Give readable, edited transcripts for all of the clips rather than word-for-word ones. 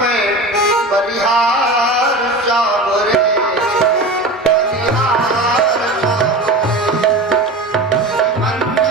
पे बलिहार सावरे बलिहार सावरे मंद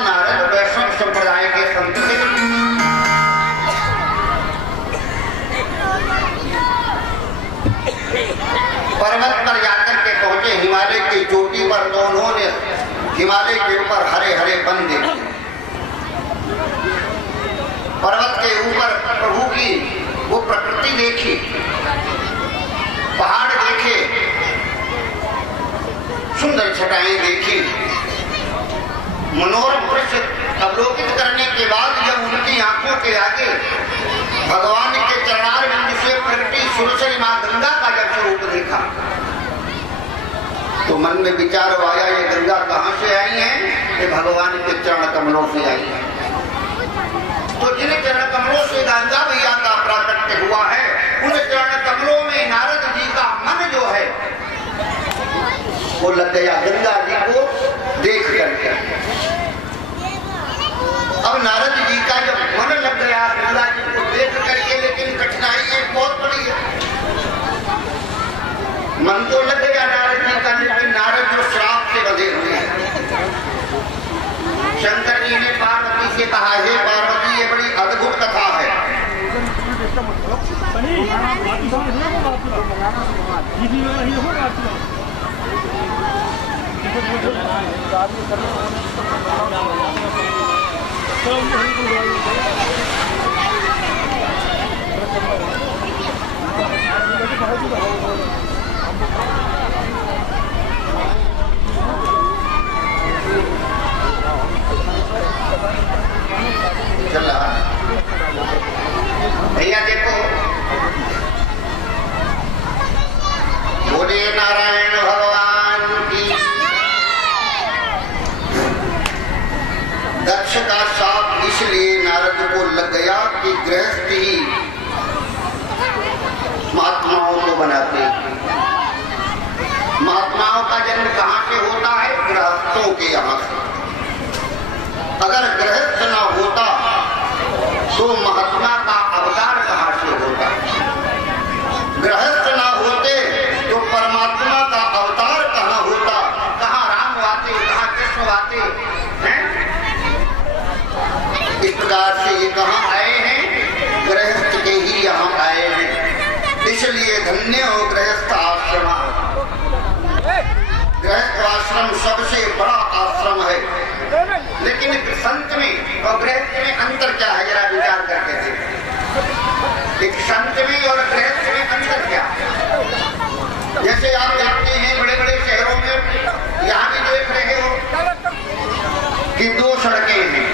नारद वैष्णव संप्रदाय के संत थे। पर्वत पर जाकर के पहुंचे हिमालय की चोटी पर, तो उन्होंने हिमालय के ऊपर हरे हरे वन देखे। पर्वत के ऊपर प्रभु की वो प्रकृति देखी, पहाड़ देखे, सुंदर छटाएं देखी। मनोरम दृश्य अवलोकित करने के बाद जब उनकी आंखों के आगे भगवान के चरणार बिंदु से प्रकटी सुरसरी मां गंगा का जब स्वरूप देखा, तो मन में विचार आया, ये गंगा कहां से आई है? ये भगवान के चरण कमलों से आई है। तो जिन चरण कमलों से गंगा मैया का प्राकट्य हुआ है, उन चरण कमलों में नारद जी का मन जो है वो लग गया गंगा जी को देख करके। अब नारद जी का जब मन लग गया गंगा जी को देख करके, लेकिन कठिनाई एक बहुत बड़ी है। मन तो लग गया नारद जी का, लेकिन नारद जो श्राप से बंधे हुए हैं। शंकर जी ने पार्वती से कहा, हे पार्वती, ये बड़ी अद्भुत कथा है। चला भैया देखो, बोले नारायण भगवान की। दक्ष का शाप इसलिए नारद को लग गया कि गृहस्थ ही महात्माओं को बनाते। महात्माओं का जन्म कहां से होता है? गृहस्थों के यहां से। अगर गृहस्थ न होता तो महात्मा का अवतार कहां से होता? गृहस्थ न होते तो परमात्मा का अवतार कहां होता? कहां राम आते, कहां कृष्ण आते हैं? इस प्रकार से ये कहां आए हैं? गृहस्थ के ही यहां आए हैं। इसलिए धन्य हो गृहस्थ आश्रम। गृहस्थ आश्रम सबसे बड़ा आश्रम है। लेकिन संत में और गृहस्थ में अंतर क्या है? जरा विचार करके देखिए। एक संत में और गृहस्थ में अंतर क्या? जैसे आप देखते हैं बड़े बड़े शहरों में, यहाँ भी देख रहे हो कि दो सड़कें हैं।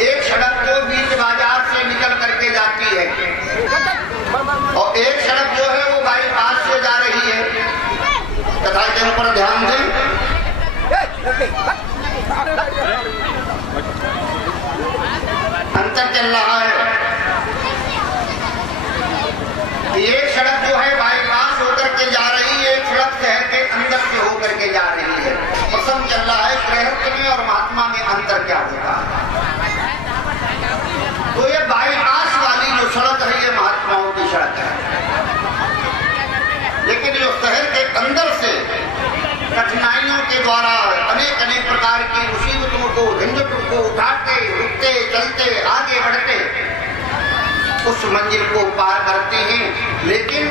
एक सड़क जो बीच बाजार से निकल करके जाती है, और एक सड़क जो है वो बाईपास से जा रही है। कथा के ऊपर ध्यान दें। अंतर चल रहा है। एक सड़क जो है बाईपास होकर के जा रही है, एक सड़क शहर के अंदर से होकर के जा रही है। प्रसंग चल रहा है गृहस्थ में और महात्मा में अंतर क्या होता है। तो ये बाईपास वाली जो सड़क है ये महात्माओं की सड़क है। लेकिन जो शहर के अंदर से कठिनाइयों के द्वारा अनेक अनेक प्रकार की मुसीबतों को, झंझटों को उठाते, रुकते, चलते, आगे बढ़ते उस मंजिल को पार करते हैं। लेकिन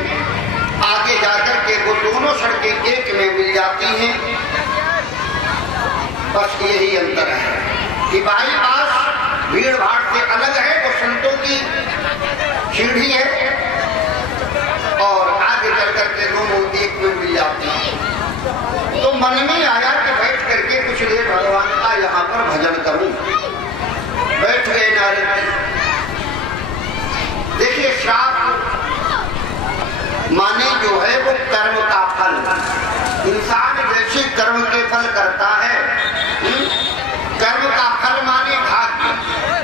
आगे जाकर के वो दोनों सड़कें एक में मिल जाती हैं। बस यही अंतर है कि बाईपास भीड़ भाड़ से अलग है, वो संतों की सीढ़ी है, और आगे चल करके दोनों एक में मिल जाती हैं। तो मन में आया कि बैठ करके कुछ देर भगवान का यहाँ पर भजन करूं। बैठ गए नारद जी। देखिए, श्राप माने जो है वो कर्म का फल। इंसान जैसे कर्म के फल करता है, कर्म का फल माने भाग्य,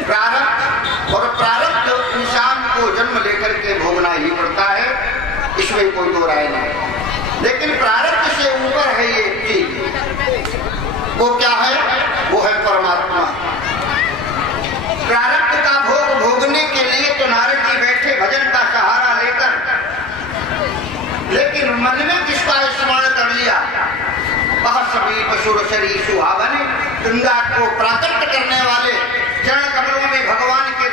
प्रारब्ध, और प्रारब्ध इंसान को जन्म लेकर के भोगना ही पड़ता है, इसमें कोई दो राय नहीं। लेकिन प्रारब्ध से ऊपर है ये चीज, वो क्या है? वो है परमात्मा। प्रारब्ध का भोग भोगने के लिए तो नारद जी बैठे भजन का सहारा लेकर, लेकिन मन में किसका स्मरण कर लिया? वह समीप सुरसरी सुहावने, गंगा को प्राकट करने वाले चरण कमलों में भगवान के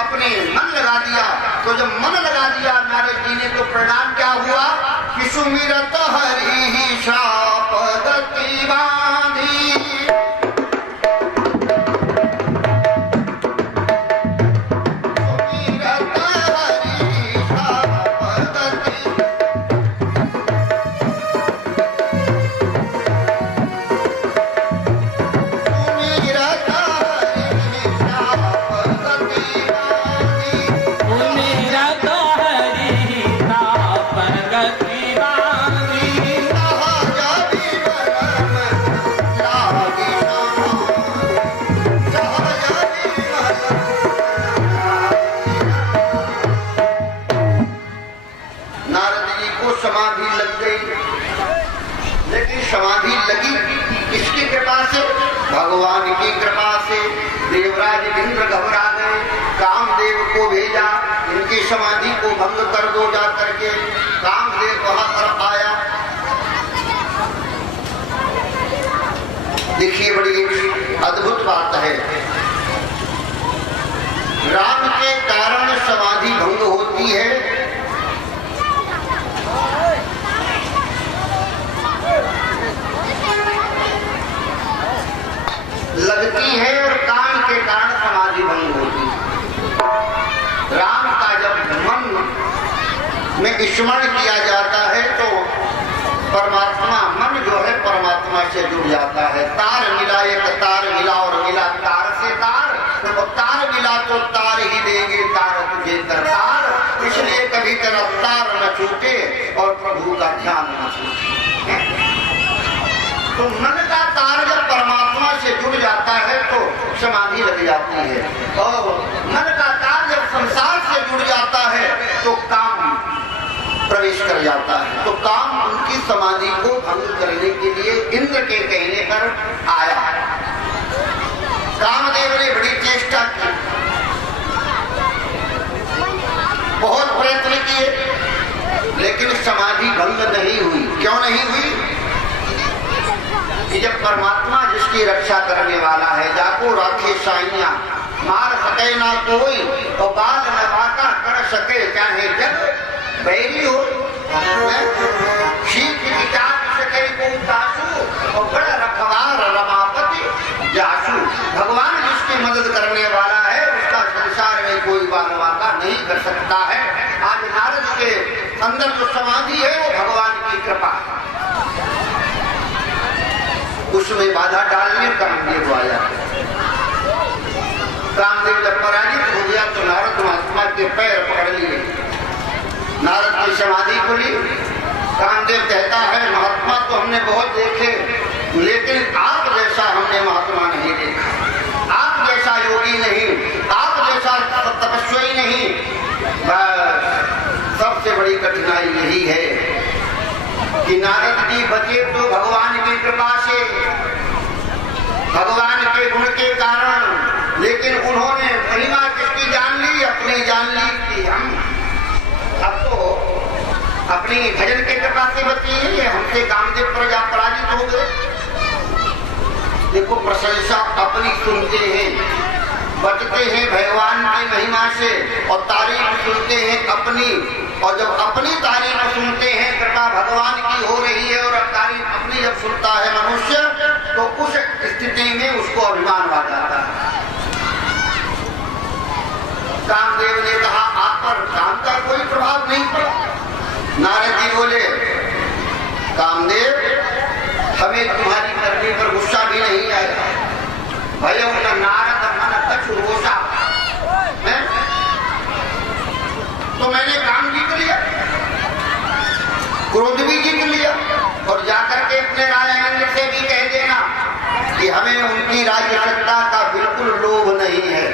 अपने मन लगा दिया। तो जब मन लगा दिया नारद जी ने, तो परिणाम क्या हुआ कि सुमिरत हरि शाप गति बांधी, सुमिरत हरि शाप गति, सुमिरत हरि शाप गति बांधी, सुमिरत हरि ताप गति बांधी, सहज विमल लागी सहज विमल। नारद जी को समाधि लग गई, लेकिन समाधि लगी किसकी कृपा से? भगवान की कृपा से। देवराज इंद्र घबरा गए, कामदेव को भेजा, इनकी समाधि को भंग कर दो जा करके। कामदेव वहां पर आया। देखिए बड़ी अद्भुत बात है, राम के कारण समाधि भंग होती है। लगती है और काम के कारण समाधि भंग होती है। राम का जब मन में स्मरण किया जाता है तो परमात्मा, मन जो है परमात्मा से जुड़ जाता है। तार मिला, एक तार मिला और मिला तार से तार, तो तार मिला तो तार ही देंगे तार तुझे दरकार। इसलिए कभी तेरा तार न छूटे और प्रभु का ध्यान न छूटे। तो मन का तार जब परमात्मा से जुड़ जाता है तो समाधि लग जाती है, और मन का तार जब संसार से जुड़ जाता है तो काम प्रवेश कर जाता है। तो काम उनकी समाधि को भंग करने के लिए इंद्र के कहने पर आया। कामदेव ने बड़ी चेष्टा की, बहुत प्रयत्न किए, लेकिन समाधि भंग नहीं हुई। क्यों नहीं हुई? कि जब परमात्मा जिसकी रक्षा करने वाला है, जाको राखे साइया, मार सके ना कोई और बाल न बाका कर सके, चाहे जब बैरी हो। शीत की चाट सके को दासू और बड़ा रखवार रमापति जासू। भगवान जिसकी मदद करने वाला है उसका संसार में कोई बाल बाका नहीं कर सकता है। आज नारद के अंदर जो समाधि है वो भगवान की कृपा है। उसमें बाधा डालने कामदेव आया। कामदेव जब पराजित हो गया तो नारद महात्मा के पैर पकड़ लिए, नारद की समाधि खुली। कामदेव कहता है, महात्मा तो हमने बहुत देखे, लेकिन आप जैसा हमने महात्मा नहीं देखा। आप जैसा योगी नहीं, आप जैसा तपस्वी नहीं। बस सबसे बड़ी कठिनाई यही है कि नारद जी बचे तो भगवान की कृपा से, भगवान के गुण के कारण, लेकिन उन्होंने महिमा किसकी जान ली? अपनी जान ली कि हम अब तो अपनी भजन के कृपा से बचे हैं, हमसे कामदेव प्रजा पराजित हो गए। देखो प्रशंसा अपनी सुनते हैं, बचते हैं भगवान की महिमा से, और तारीफ सुनते हैं अपनी, और जब अपनी तारीफ सुनते हैं कृपा भगवान की हो रही है, और तारीफ अपनी जब सुनता है मनुष्य तो उस स्थिति में उसको अभिमान आ जाता है। कामदेव ने कहा, आप पर काम का कोई प्रभाव नहीं पड़ा। नारद जी बोले, कामदेव हमें तुम्हारी करने पर गुस्सा भी नहीं आया। भयो न नारद मन कछु रोषा, तो मैंने काम जीत लिया, क्रोध भी जीत लिया, और जाकर के अपने राजा से भी कह देना कि हमें उनकी राज्य सत्ता का बिल्कुल लोभ नहीं है।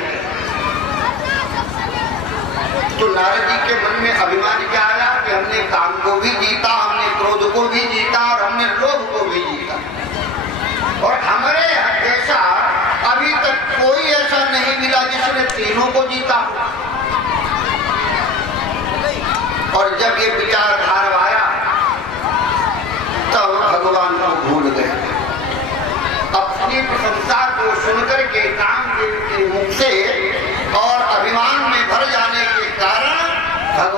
तो नारद जी के मन में अभिमान क्या आया कि हमने काम को भी जीता, हमने क्रोध को भी जीता, और हमने लोभ को भी जीता, और हमारे जैसा अभी तक कोई ऐसा नहीं मिला जिसने तीनों को जीता। और जब ये विचारधारा आया तब भगवान को भूल गए, अपनी प्रशंसा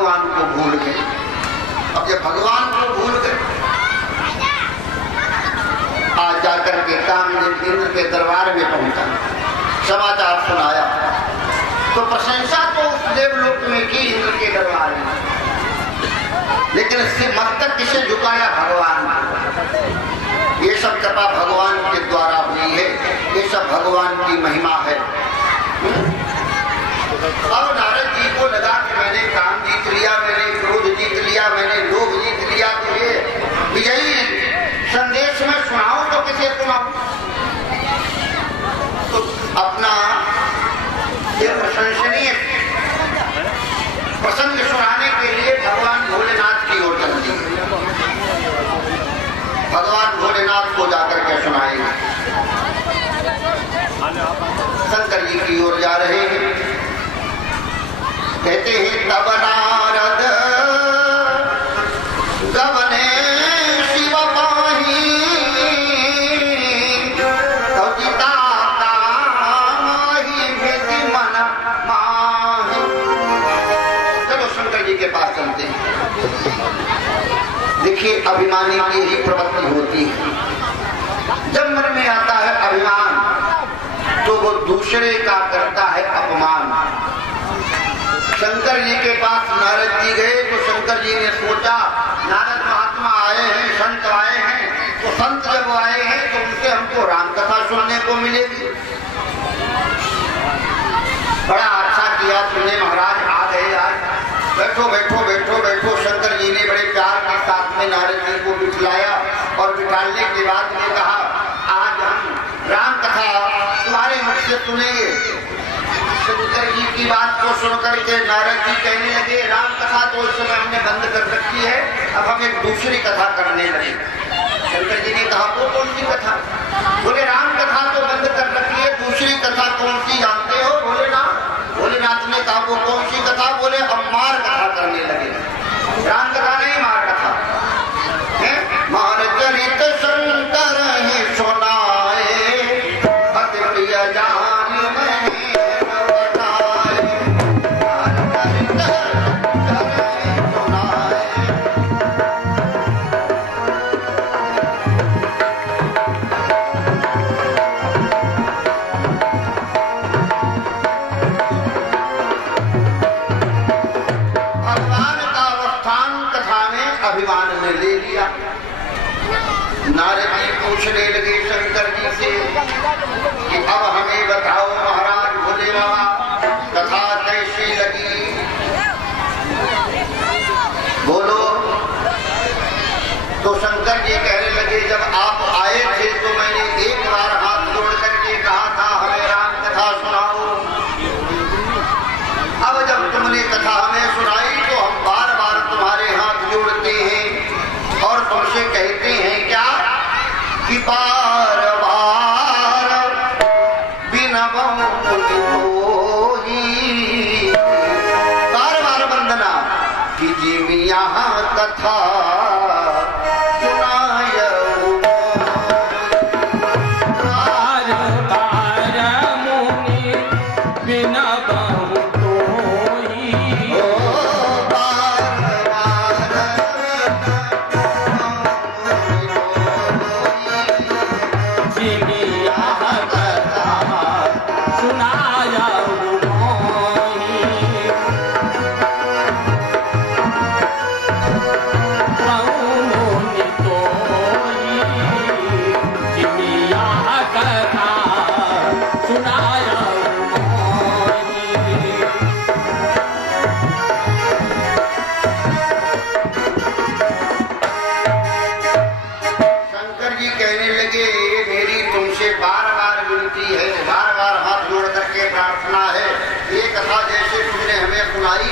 भगवान को भूल गए। अब जब भगवान को भूल गए, आज जाकर के कामदेव इंद्र के दरबार में पहुंचा, समाचार सुनाया, तो प्रशंसा तो उस देवलोक में की इंद्र के दरबार में, लेकिन इससे मस्तक किसे झुकाया? भगवान। ये सब कृपा भगवान के द्वारा हुई है, ये सब भगवान की महिमा है। अब नारद जी को लगा कि मैंने काम जीत लिया, मैंने क्रोध जीत लिया, मैंने लोभ जीत लिया, तो ये विजयी संदेश में सुनाऊं तो किसे सुनाऊं? तो अपना ये प्रशंसनीय प्रसंग सुनाने के लिए भगवान भोलेनाथ की ओर चल दिए। भगवान भोलेनाथ को जाकर के सुनाएंगे। शंकर जी की ओर जा रहे हैं, कहते हैं तब नारद गवने शिव पाही, तजिता कामाहि भेति मन माहि। चलो शंकर जी के पास चलते हैं। देखिए अभिमानी की ही प्रवृत्ति होती है। जब मन में आता है अभिमान, तो वो दूसरे का करता है अपमान। शंकर जी के पास नारद जी गए तो शंकर जी ने सोचा नारद महात्मा आए हैं, संत आए हैं, तो संत जब आए हैं तो उनसे हमको राम कथा सुनने को मिलेगी। बड़ा अच्छा किया तुमने महाराज, आ गए आज, बैठो बैठो बैठो बैठो। शंकर जी ने बड़े प्यार के साथ में नारद जी को बिठलाया और बिठाने के बाद ने कहा आज हम राम कथा तुम्हारे मुख से सुनेंगे। शंकर जी की बात को सुनकर के नारद जी कहने लगे राम कथा तो इस समय हमने बंद कर रखी है, अब हम एक दूसरी कथा करने लगे। शंकर जी ने कहा वो कौन सी कथा? बोले राम कथा तो बंद कर रखी है, दूसरी कथा कौन सी जानते हो? भोलेनाथ। भोलेनाथ ने कहा वो कौन सी कथा? बोले हम मार कथा करने लगे। राम कथा नहीं, मार कथा। मार चरित शंकर ही सुनाए, अति प्रिय जान में बताए। मार चरित शंकर ही सुनाए। भगवान का अवस्थान कथा में अभिमान ने ले लिया। नारद जी पूछने लगे शंकर जी से कि अब हमें बताओ महाराज भोले बाबा कथा कैसी लगी, बोलो। तो शंकर जी कहने लगे जब आप आए थे तो मैंने एक बार हाथ जोड़ करके कहा था हमें राम कथा सुनाओ। अब जब तुमने कथा हमें सुनाई तो हम बार बार तुम्हारे हाथ जोड़ते हैं और तुमसे कहते हैं क्या कि बार बार बिना बार बार वंदना कीजिए यहाँ कथा सुनाया। बार बार मुनि बिना बहु कोई, जिमिया कथा सुनाया मोहि। बहु मुनि कोई, जिमिया कथा सुनाया मोहि। शंकर जी कहने लगे मेरी तुमसे बार बार विनती है, बार बार हाथ जोड़ करके प्रार्थना है, ये कथा जैसे तुमने हमें सुनाई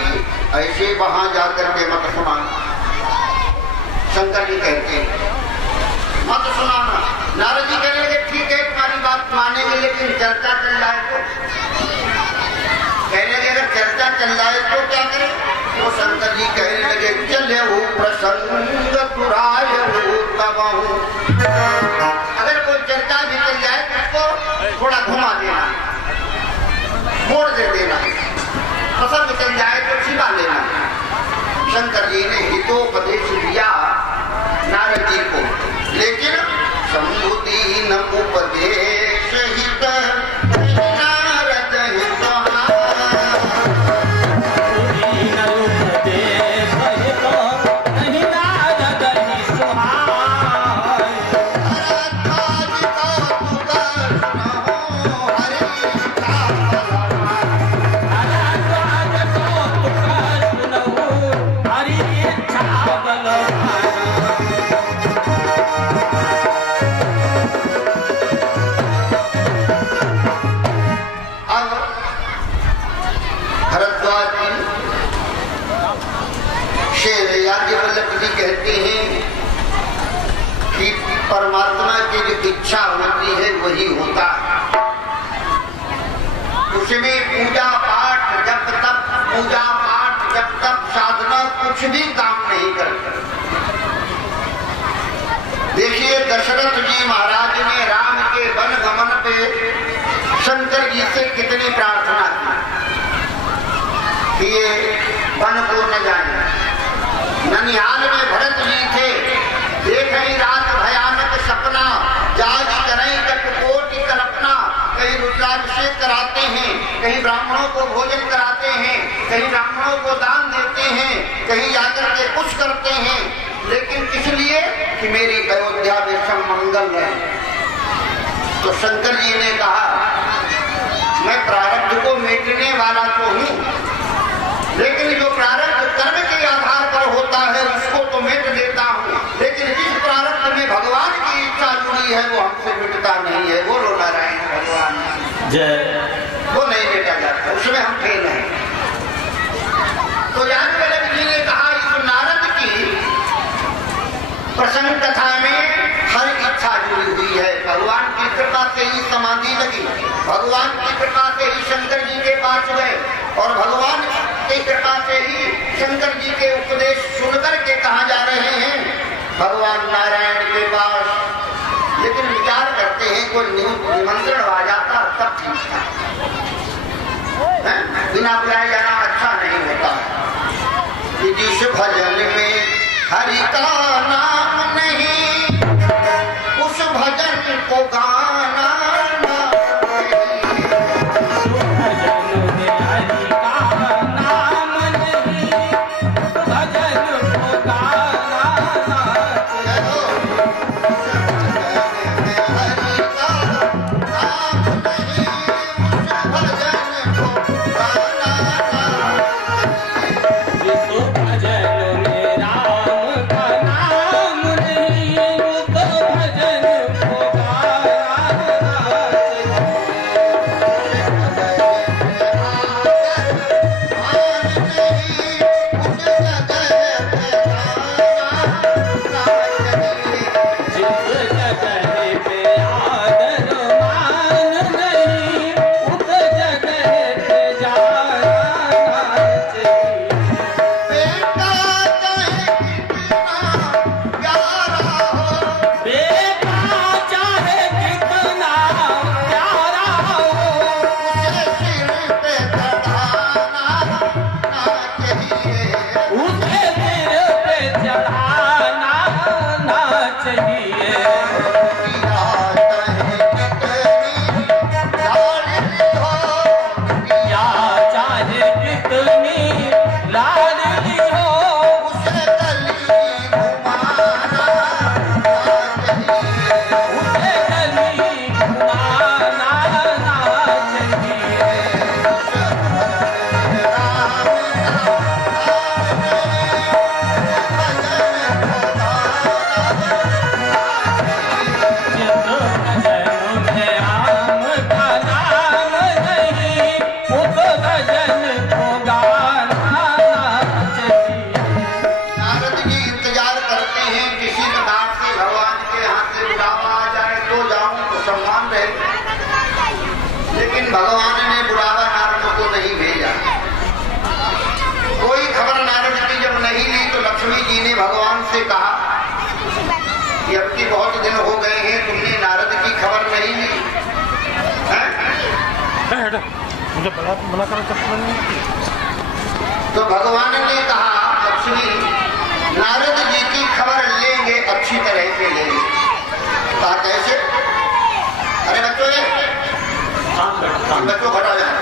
ऐसे वहां जाकर के मत सुनाना। शंकर जी कहते हैं मत सुनाना। नारद जी कहने लगे ठीक है तुम्हारी बात मानेंगे, लेकिन चर्चा चल जाए तो? कहने लगे अगर चर्चा चल जाए तो क्या करें? तो शंकर जी कहने लगे चले वो प्रसंग पुराय तबहु। अगर कोई चर्चा भी चल जाए तो उसको थोड़ा घुमा देना, मोड़ दे देना, प्रसंग चल जाए तो छिपा लेना। शंकर जी ने हितोपदेश दिया नारद जी को, लेकिन समुदीन उपदेश हित नारद कहते हैं कि परमात्मा की जो इच्छा होती है वही होता है, उसमें पूजा पाठ जब तक साधना कुछ भी काम नहीं करती। देखिए दशरथ जी महाराज ने राम के वन गमन पे शंकर जी से कितनी प्रार्थना की कि ये वन को न जाए। ननिहाल में भरत जी थे, देखई रात भयानक सपना, जाग करई कटकोटि कल्पना। कहीं रुद्राभिषेक कराते हैं, कहीं ब्राह्मणों को भोजन कराते हैं, कहीं ब्राह्मणों को दान देते हैं, कहीं जाकर के कुछ करते हैं, लेकिन किस लिए कि मेरी अयोध्या में सब मंगल रहे। तो शंकर जी ने कहा मैं प्रारब्ध को मिटने वाला तो हूँ, लेकिन जो प्रारब्ध कर्म के आधार पर होता है उसको तो मिट देता हूँ, लेकिन जिस प्रारब्ध में भगवान की इच्छा जुड़ी है वो हमसे मिटता नहीं है। वो लो नारायण भगवान जय, वो नहीं मिटा जाता, उसमें हम फेल हैं। तो याज्ञवल्क्य जी ने कहा इस नारद की प्रसंग कथा में हर इच्छा जुड़ी हुई है। भगवान की कृपा से ही समाधि लगी, भगवान की कृपा से ही शंकर जी के पास गए, और भगवान की कृपा से ही शंकर जी के उपदेश सुनकर के कहाँ जा रहे हैं भगवान नारायण के पास। लेकिन विचार करते हैं कोई निमंत्रण आ जाता तब ठीक था, बिना बुलाए जाना अच्छा नहीं होता। जिस भजन में हरि का नाम नहीं उस भजन को गाना भगवान से कहा कि अब की बहुत दिन हो गए हैं तुमने नारद की खबर नहीं ली है? तो भगवान ने कहा लक्ष्मी नारद जी की खबर लेंगे, अच्छी तरह से लेंगे। कहा कैसे? अरे बच्चों बच्चों घटा जाए।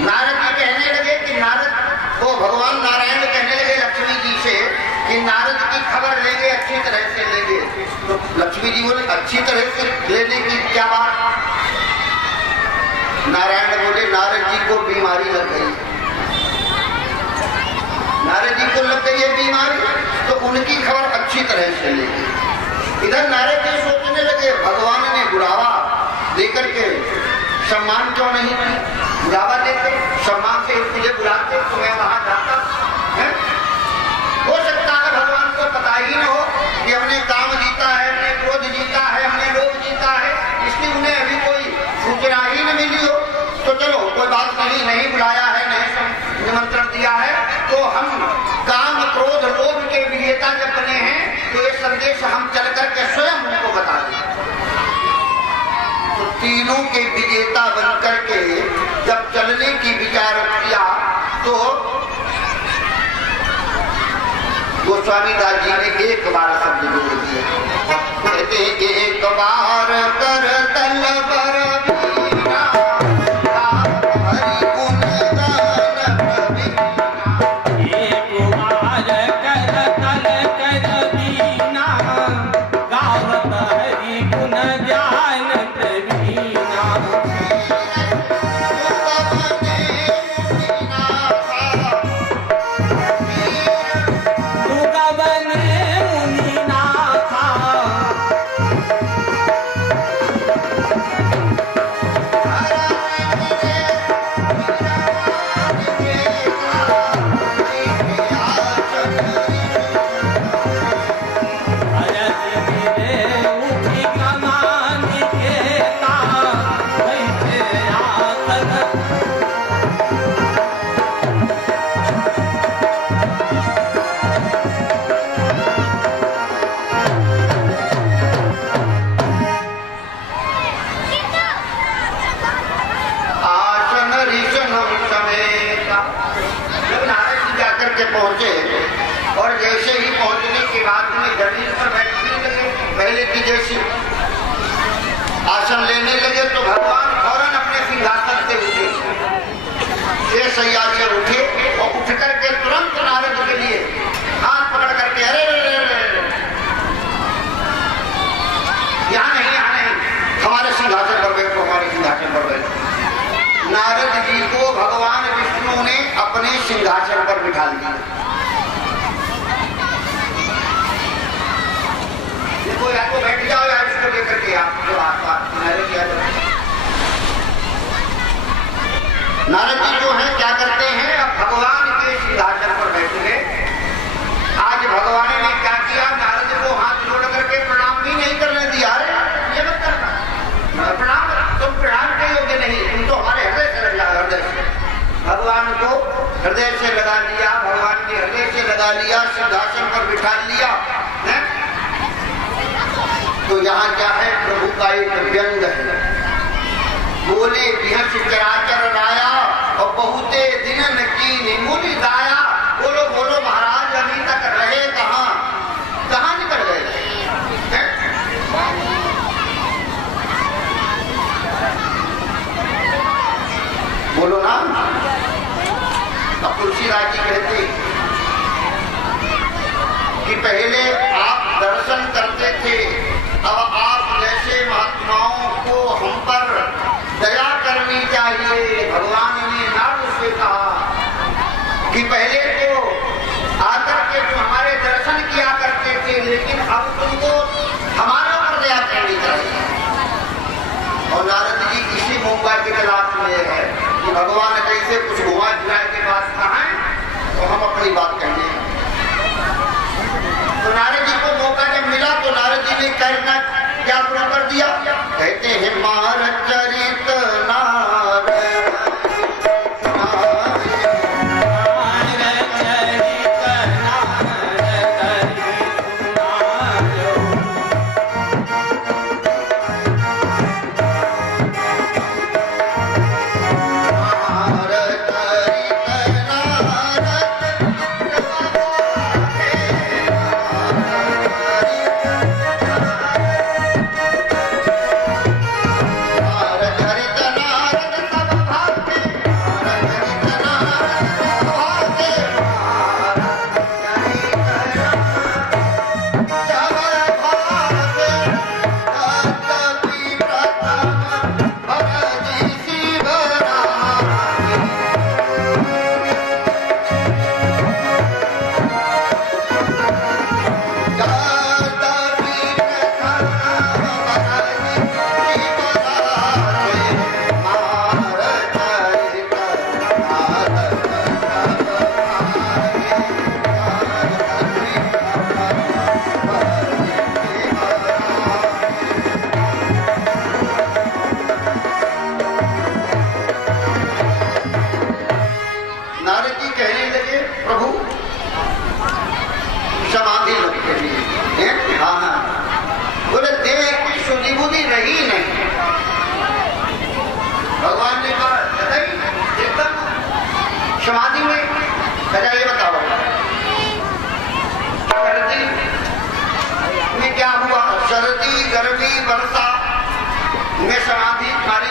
नारद जी कहने लगे कि नारद को भगवान नारायण कहने लगे लक्ष्मी जी से कि नारद की खबर लेंगे, अच्छी तरह से लेंगे। तो लक्ष्मी जी बोले अच्छी तरह से लेने की क्या बात? नारायण बोले नारद जी को बीमारी लग गई, नारद जी को लग गई है बीमारी, तो उनकी खबर अच्छी तरह से लेंगे। इधर नारद जी सोचने लगे भगवान ने बुलावा देकर के सम्मान क्यों नहीं की? बुलावा देते, सम्मान से मुझे बुलाते तो मैं वहां जाता है। हो सकता है भगवान को पता ही न हो कि हमने काम जीता है, हमने क्रोध जीता है, हमने लोभ जीता है, इसलिए उन्हें अभी कोई सूचना ही न मिली हो। तो चलो कोई बात नहीं, नहीं बुलाया है, नहीं निमंत्रण दिया है, तो हम काम क्रोध लोभ के विजेता जब बने हैं तो ये संदेश हम चल करके स्वयं उनको बता दें। तो तीनों के विजेता बन करके जब चलने की विचार किया तो गोस्वामी दास जी ने एक बार शब्द जोड़ दिया, कहते एक बार कर तल पर बीना, हरि गुण गान प्रवीणा। एक बार कर तल कर बीना, गावत हरि गुण ज्ञान प्रवीणा। पहुंचे और जैसे ही पहुंचने के बाद में जमीन पर बैठने लगे, पहले की जैसी आसन लेने लगे, तो भगवान फौरन अपने सिंहासन से उठे, ये सैया से उठे और उठ करके तुरंत नारद के लिए हाथ पकड़ करके अरे यहाँ नहीं, हमारे सिंहासन पर बैठो, हमारे सिंहासन पर बैठो। नारद जी को भगवान विष्णु ने अपने सिंहासन पर बिठा दिया। देखो या तो बैठ जाओ या इसको लेकर के आप जो आसपास नारद जी जो है क्या करते हैं, अब भगवान के सिंहासन पर बैठ गए। आज भगवान ने क्या किया, नारद को हाथ जोड़ करके प्रणाम भी नहीं करने दिया। अरे ये मत करना, प्रणाम तुम प्रणाम के योग्य नहीं, तुम तो हमारे हृदय से लग जाओ। हृदय से भगवान को हृदय से लगा लिया, भगवान के हृदय से लगा लिया, सिंहासन पर बिठा लिया है? तो यहाँ क्या है, प्रभु का एक व्यंग है। बोले बिहस चराचर राया और बहुते दिनन की मुनि दाया। बोलो बोलो महाराज अभी तक रहे कहाँ, कहाँ निकल गए? बोलो ना। अब तुलसीदास जी कहते कि पहले आप दर्शन करते थे, अब आप जैसे महात्माओं को हम पर दया करनी चाहिए। भगवान ने नारद से कहा कि पहले तो आकर के तुम हमारे दर्शन किया करते थे, लेकिन अब तुमको हमारे ऊपर दया करनी चाहिए। और नारद जी इसी मुंबई की तलाश में है कि भगवान कैसे कुछ घुमा फिरा के पास कहा है तो हम अपनी बात कहेंगे। तो नारद जी को मौका जब मिला तो नारद जी ने कहना क्या शुरू कर दिया, कहते हैं मार चरित नार Thank you.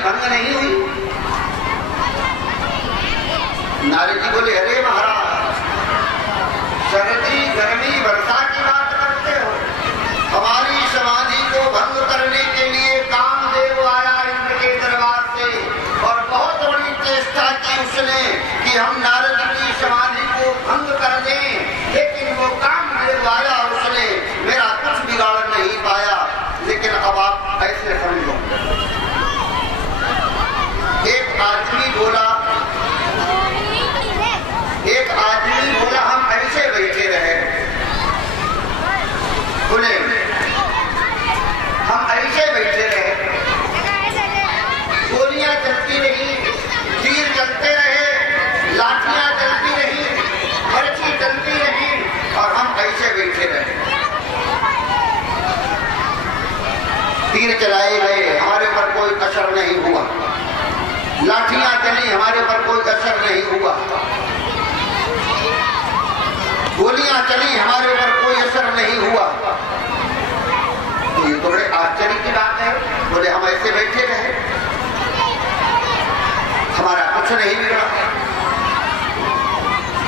भंग नहीं हुई? नारद जी बोले, अरे महाराज, सर्दी गर्मी वर्षा की बात करते हो? हमारी समाधि को भंग करने के लिए कामदेव आया इंद्र के दरबार से और बहुत बड़ी चेष्टा की उसने कि हम नारद की समाधि को भंग कर दें, लेकिन वो कामदेव आया, उसने मेरा कुछ बिगाड़ नहीं पाया। लेकिन अब आप ऐसे समझो, एक आदमी बोला हम ऐसे बैठे रहे, बोले हम ऐसे बैठे रहे, गोलियां चलती रही, तीर चलते रहे, लाठियां चलती रही, बर्छी चलती रही और हम ऐसे बैठे रहे। तीर चलाए गए, हमारे पर कोई असर नहीं हुआ, लाठियां चली, हमारे पर कोई असर नहीं हुआ, गोलियां चली, हमारे ऊपर कोई असर नहीं हुआ। तो ये तो बड़े आश्चर्य की बात है। बोले हम ऐसे बैठे रहे, हमारा कुछ नहीं बिगड़ा।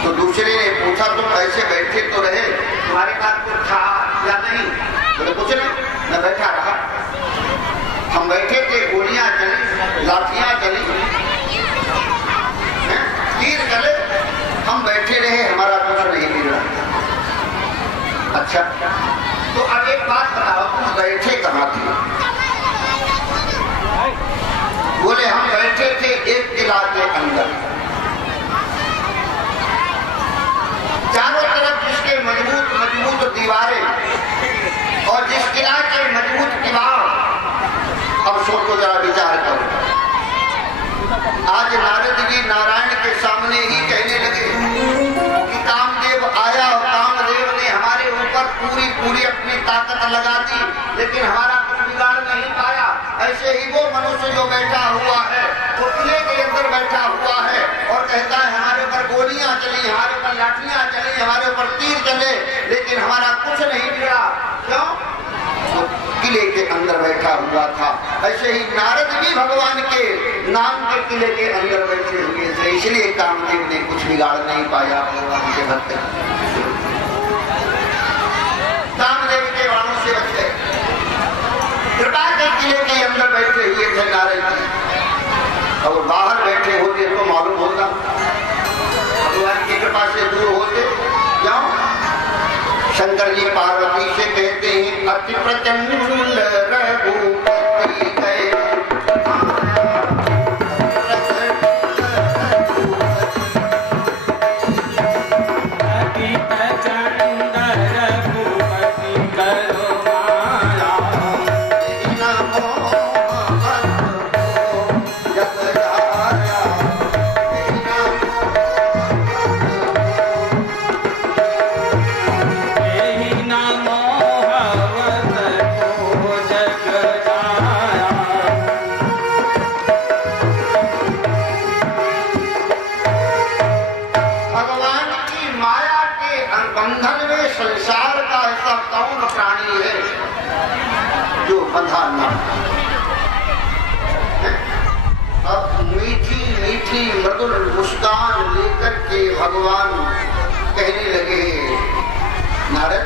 तो दूसरे ने पूछा, तुम ऐसे बैठे तो रहे, तुम्हारे पास कुछ था या नहीं? बोले कुछ नहीं, मैं बैठा रहा। हम बैठे थे, गोलियां चली, लाठियां चली, तीर चले, हम बैठे रहे, हमारा कुछ नहीं बिगड़ा। अच्छा, तो अब एक बात बताओ, तुम बैठे कहाँ थे? बोले हम बैठे थे एक किला के अंदर, चारों तरफ जिसके मजबूत मजबूत दीवारें और जिस किला के मजबूत किवाड़। अब सोचो जरा, विचार करो। आज नारद जी नारायण के सामने ही कहने लगे कि कामदेव आया और कामदेव ने हमारे ऊपर पूरी पूरी अपनी ताकत लगा दी, लेकिन हमारा कुछ बिगाड़ नहीं पाया। ऐसे ही वो मनुष्य जो बैठा हुआ है, वो किले के अंदर बैठा हुआ है और कहता है हमारे ऊपर गोलियां चली, हमारे ऊपर लाठियां चली, हमारे ऊपर तीर चले, लेकिन हमारा कुछ नहीं बिगड़ा। क्यों? किले के अंदर बैठा हुआ था। ऐसे ही नारद भी भगवान के नाम के किले के अंदर बैठे हुए थे, इसलिए कामदेव ने कुछ बिगाड़ नहीं पाया भगवान के भक्त। कामदेव के वाणों से बच गए। कृपा के किले के अंदर बैठे हुए थे नारद जी, और बाहर बैठे होते तो मालूम होता, भगवान की कृपा से दूर होते। क्यों? शंकर जी पार्वती से कहते हैं, अति प्रचंड रघुपति गए, मृदुल मुस्कान लेकर के भगवान कहने लगे, नारद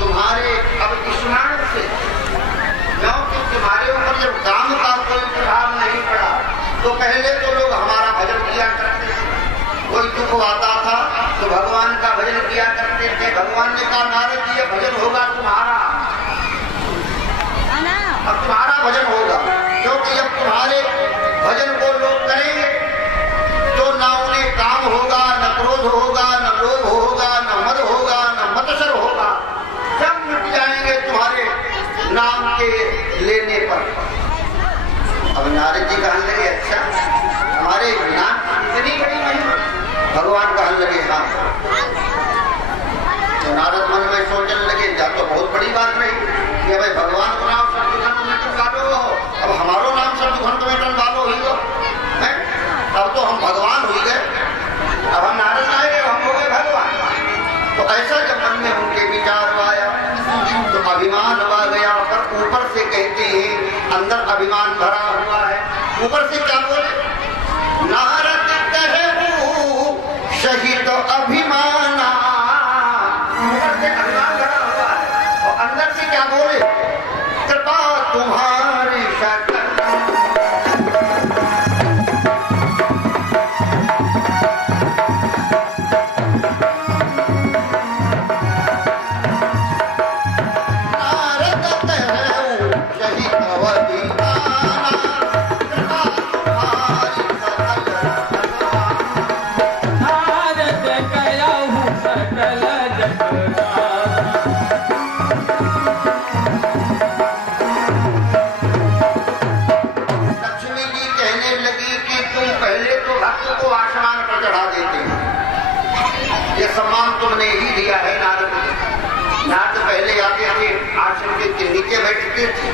तुम्हारे अब स्मरण से, क्योंकि तुम्हारे ऊपर जब काम का कोई प्रभाव नहीं पड़ा, तो पहले तो लोग हमारा भजन किया करते थे, कोई दुख आता था तो भगवान का भजन किया करते थे। भगवान ने कहा, नारद जी भजन होगा तुम्हारा, अब तुम्हारा भजन होगा, क्योंकि जब तुम्हारे भजन को लोग करेंगे तो ना उन्हें काम होगा, न क्रोध होगा, न लोभ होगा, न मद होगा, न मत्सर होगा, सब मिट जाएंगे तुम्हारे नाम के लेने पर। अब नारद जी कहने लगे, अच्छा हमारे नाम इतनी बड़ी महिमा? भगवान कहने लगे हाँ। तो नारद मन में सोचने लगे, या तो बहुत बड़ी बात रही कि भाई भगवान को नाम सब दुखन में वालो हो, अब हमारो नाम सब दुखन में वालो ही हो, अब तो हम भगवान हो गए, अब हम नारद आए गए, हम हो गए भगवान। तो ऐसा जब मन में उनके विचार आया तो अभिमान आ गया, पर ऊपर से कहते हैं अंदर अभिमान भरा हुआ है। ऊपर से क्या बोले, नारद कहे शहीद अभिमाना, ऊपर से अभिमान भरा हुआ है और अंदर से क्या बोले, कृपा तुम्हारी शक्ति। सम्मान तुमने ही दिया है नारद। नारद पहले आते थे, आश्रम के नीचे बैठते थे,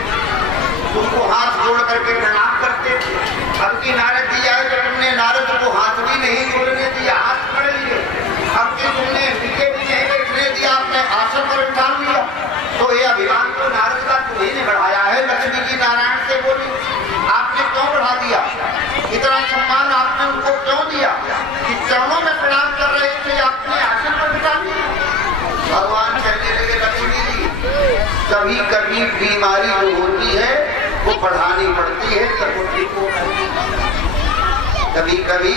तुमको हाथ जोड़ करके प्रणाम करते थे। अब की नारद जी आए तो तुमने नारद को हाथ भी नहीं जोड़ने दिया, हाथ पकड़ लिए। अब की तुमने नीचे भी नहीं बैठने दिया, अपने आसन पर उठान लिया। तो ये अभिमान तो नारद का तुम्ही ने बढ़ाया है। लक्ष्मी जी नारायण से बोली, आपने क्यों बढ़ा दिया? इतना सम्मान आपने उनको क्यों दिया कि चरणों में प्रणाम कर रहे थे, आपने आसन पर बिठा दिया? भगवान कहने लगे, लक्ष्मी जी कभी कभी बीमारी जो होती है वो बढ़ानी पड़ती है, कटौती को कभी कभी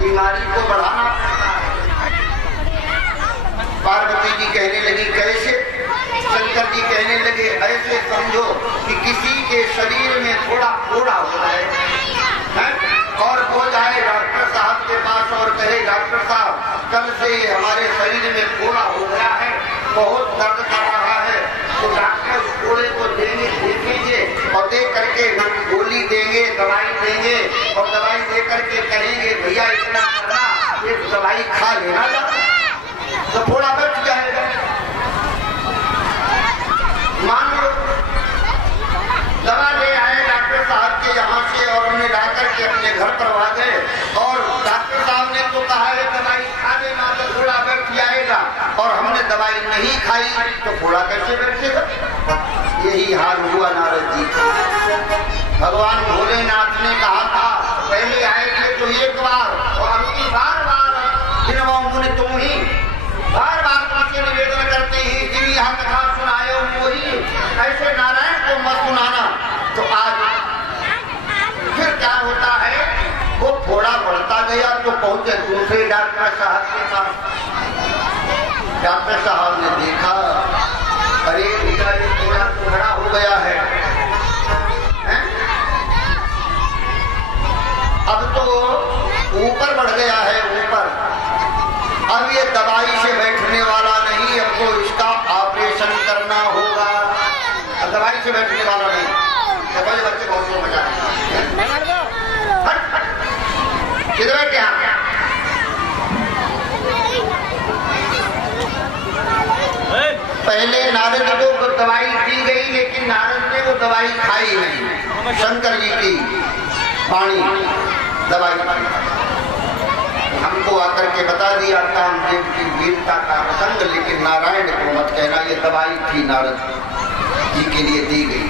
बीमारी को बढ़ाना पड़ता है। पार्वती जी कहने लगी, कैसे? शंकर जी कहने लगे, ऐसे समझो कि किसी के शरीर में थोड़ा फोड़ा हुआ है और वो जाए डॉक्टर साहब के पास और कहे, डॉक्टर साहब कल से हमारे शरीर में फोड़ा हो गया है, बहुत दर्द कर रहा है। तो डॉक्टर उस फोड़े को देखेंगे और दे करके गोली देंगे, दवाई देंगे और दवाई दे करके कहेंगे, भैया इतना करना, ये दवाई खा लेना तो फोड़ा बैठ जाएगा। मान लो दवा ले आए डॉक्टर साहब के यहाँ से और उन्हें ला करके अपने घर पर आ गए और डॉक्टर साहब ने तो कहा है दवाई खा लेना तो फोड़ा बैठ जाएगा, और हमने दवाई नहीं खाई तो फोड़ा कैसे बैठेगा? यही हाल हुआ नारद जी का। भगवान भोलेनाथ ने कहा था, पहले आएंगे तो एक बार और अभी बार बार मुनि तुम ही बार बार तुमसे निवेदन करते हैं कि यह कथा सुनाए मोही, ऐसे नारायण को मत सुनाना। तो आज फिर क्या होता है, वो फोड़ा बढ़ता गया तो पहुंचे दूसरे डॉक्टर साहब के पास। डॉक्टर साहब ने देखा, अरे बेटा ये फोड़ा तो बड़ा हो गया है, अब तो ऊपर बढ़ गया है ऊपर, अब ये दवाई से बैठने वाला नहीं, अब तो इसका ऑपरेशन करना होगा। अब दवाई से बैठने वाला नहीं, पहले बच्चे बहुत जोर मजा किधर बैठे हैं? पहले नारद को दवाई दी गई, लेकिन नारद ने वो दवाई खाई नहीं। शंकर जी की वाणी दवाई हमको आकर के बता दिया, कामदेव की वीरता का प्रसंग, लेकिन नारायण को मत कहना, ये दवाई थी नारद जी के लिए दी गई।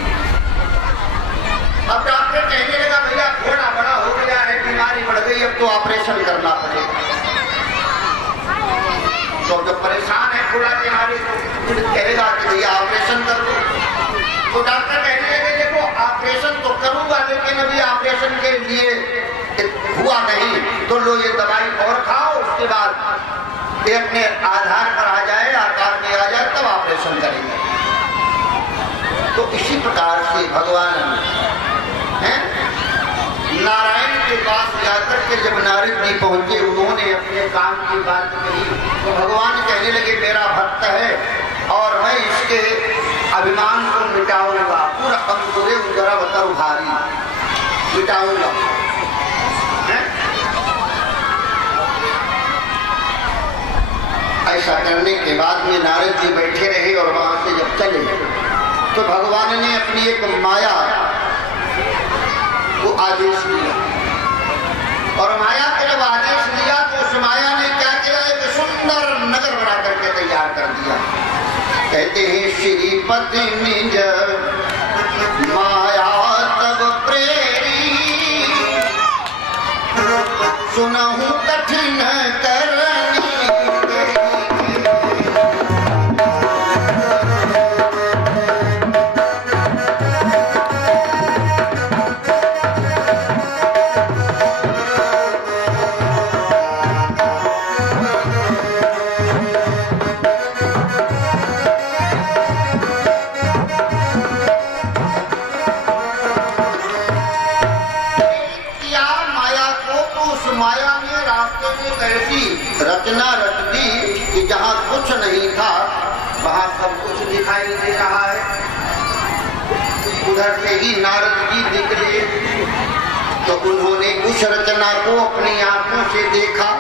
अब डॉक्टर कहने लगा, भैया थोड़ा बड़ा हो गया है, बीमारी बढ़ गई, अब तो ऑपरेशन करना पड़ेगा। तो जब परेशान है थोड़ा के मारे तो कहेगा कि भैया ऑपरेशन कर दो। तो डॉक्टर कहने लगे, देखो ऑपरेशन तो करूंगा, लेकिन अभी ऑपरेशन के लिए हुआ नहीं, तो लो ये दवाई और खाओ, उसके बाद ये अपने आधार पर आ जाए, आकार में आ जाए, तब ऑपरेशन करेंगे। तो इसी प्रकार से भगवान नारायण के पास जाकर के जब नारद जी पहुंचे, उन्होंने अपने काम की बात कही, तो भगवान कहने लगे, मेरा भक्त है और मैं इसके अभिमान को मिटाऊंगा, पूरा अंकुरे उजरा बतर भारी मिटाऊंगा। ऐसा करने के बाद में नारद जी बैठे रहे और वहां से जब चले तो भगवान ने अपनी एक माया को आदेश दिया, और माया के जब आदेश दिया तो उस माया ने क्या किया, एक सुंदर नगर बना करके तैयार कर दिया। कहते हैं श्रीपति निज माया एक ऐसी रचना रच दी कि जहां कुछ नहीं था वहां सब कुछ दिखाई दे रहा है। उधर से ही नारद जी निकले तो उन्होंने उस रचना को अपनी आंखों से देखा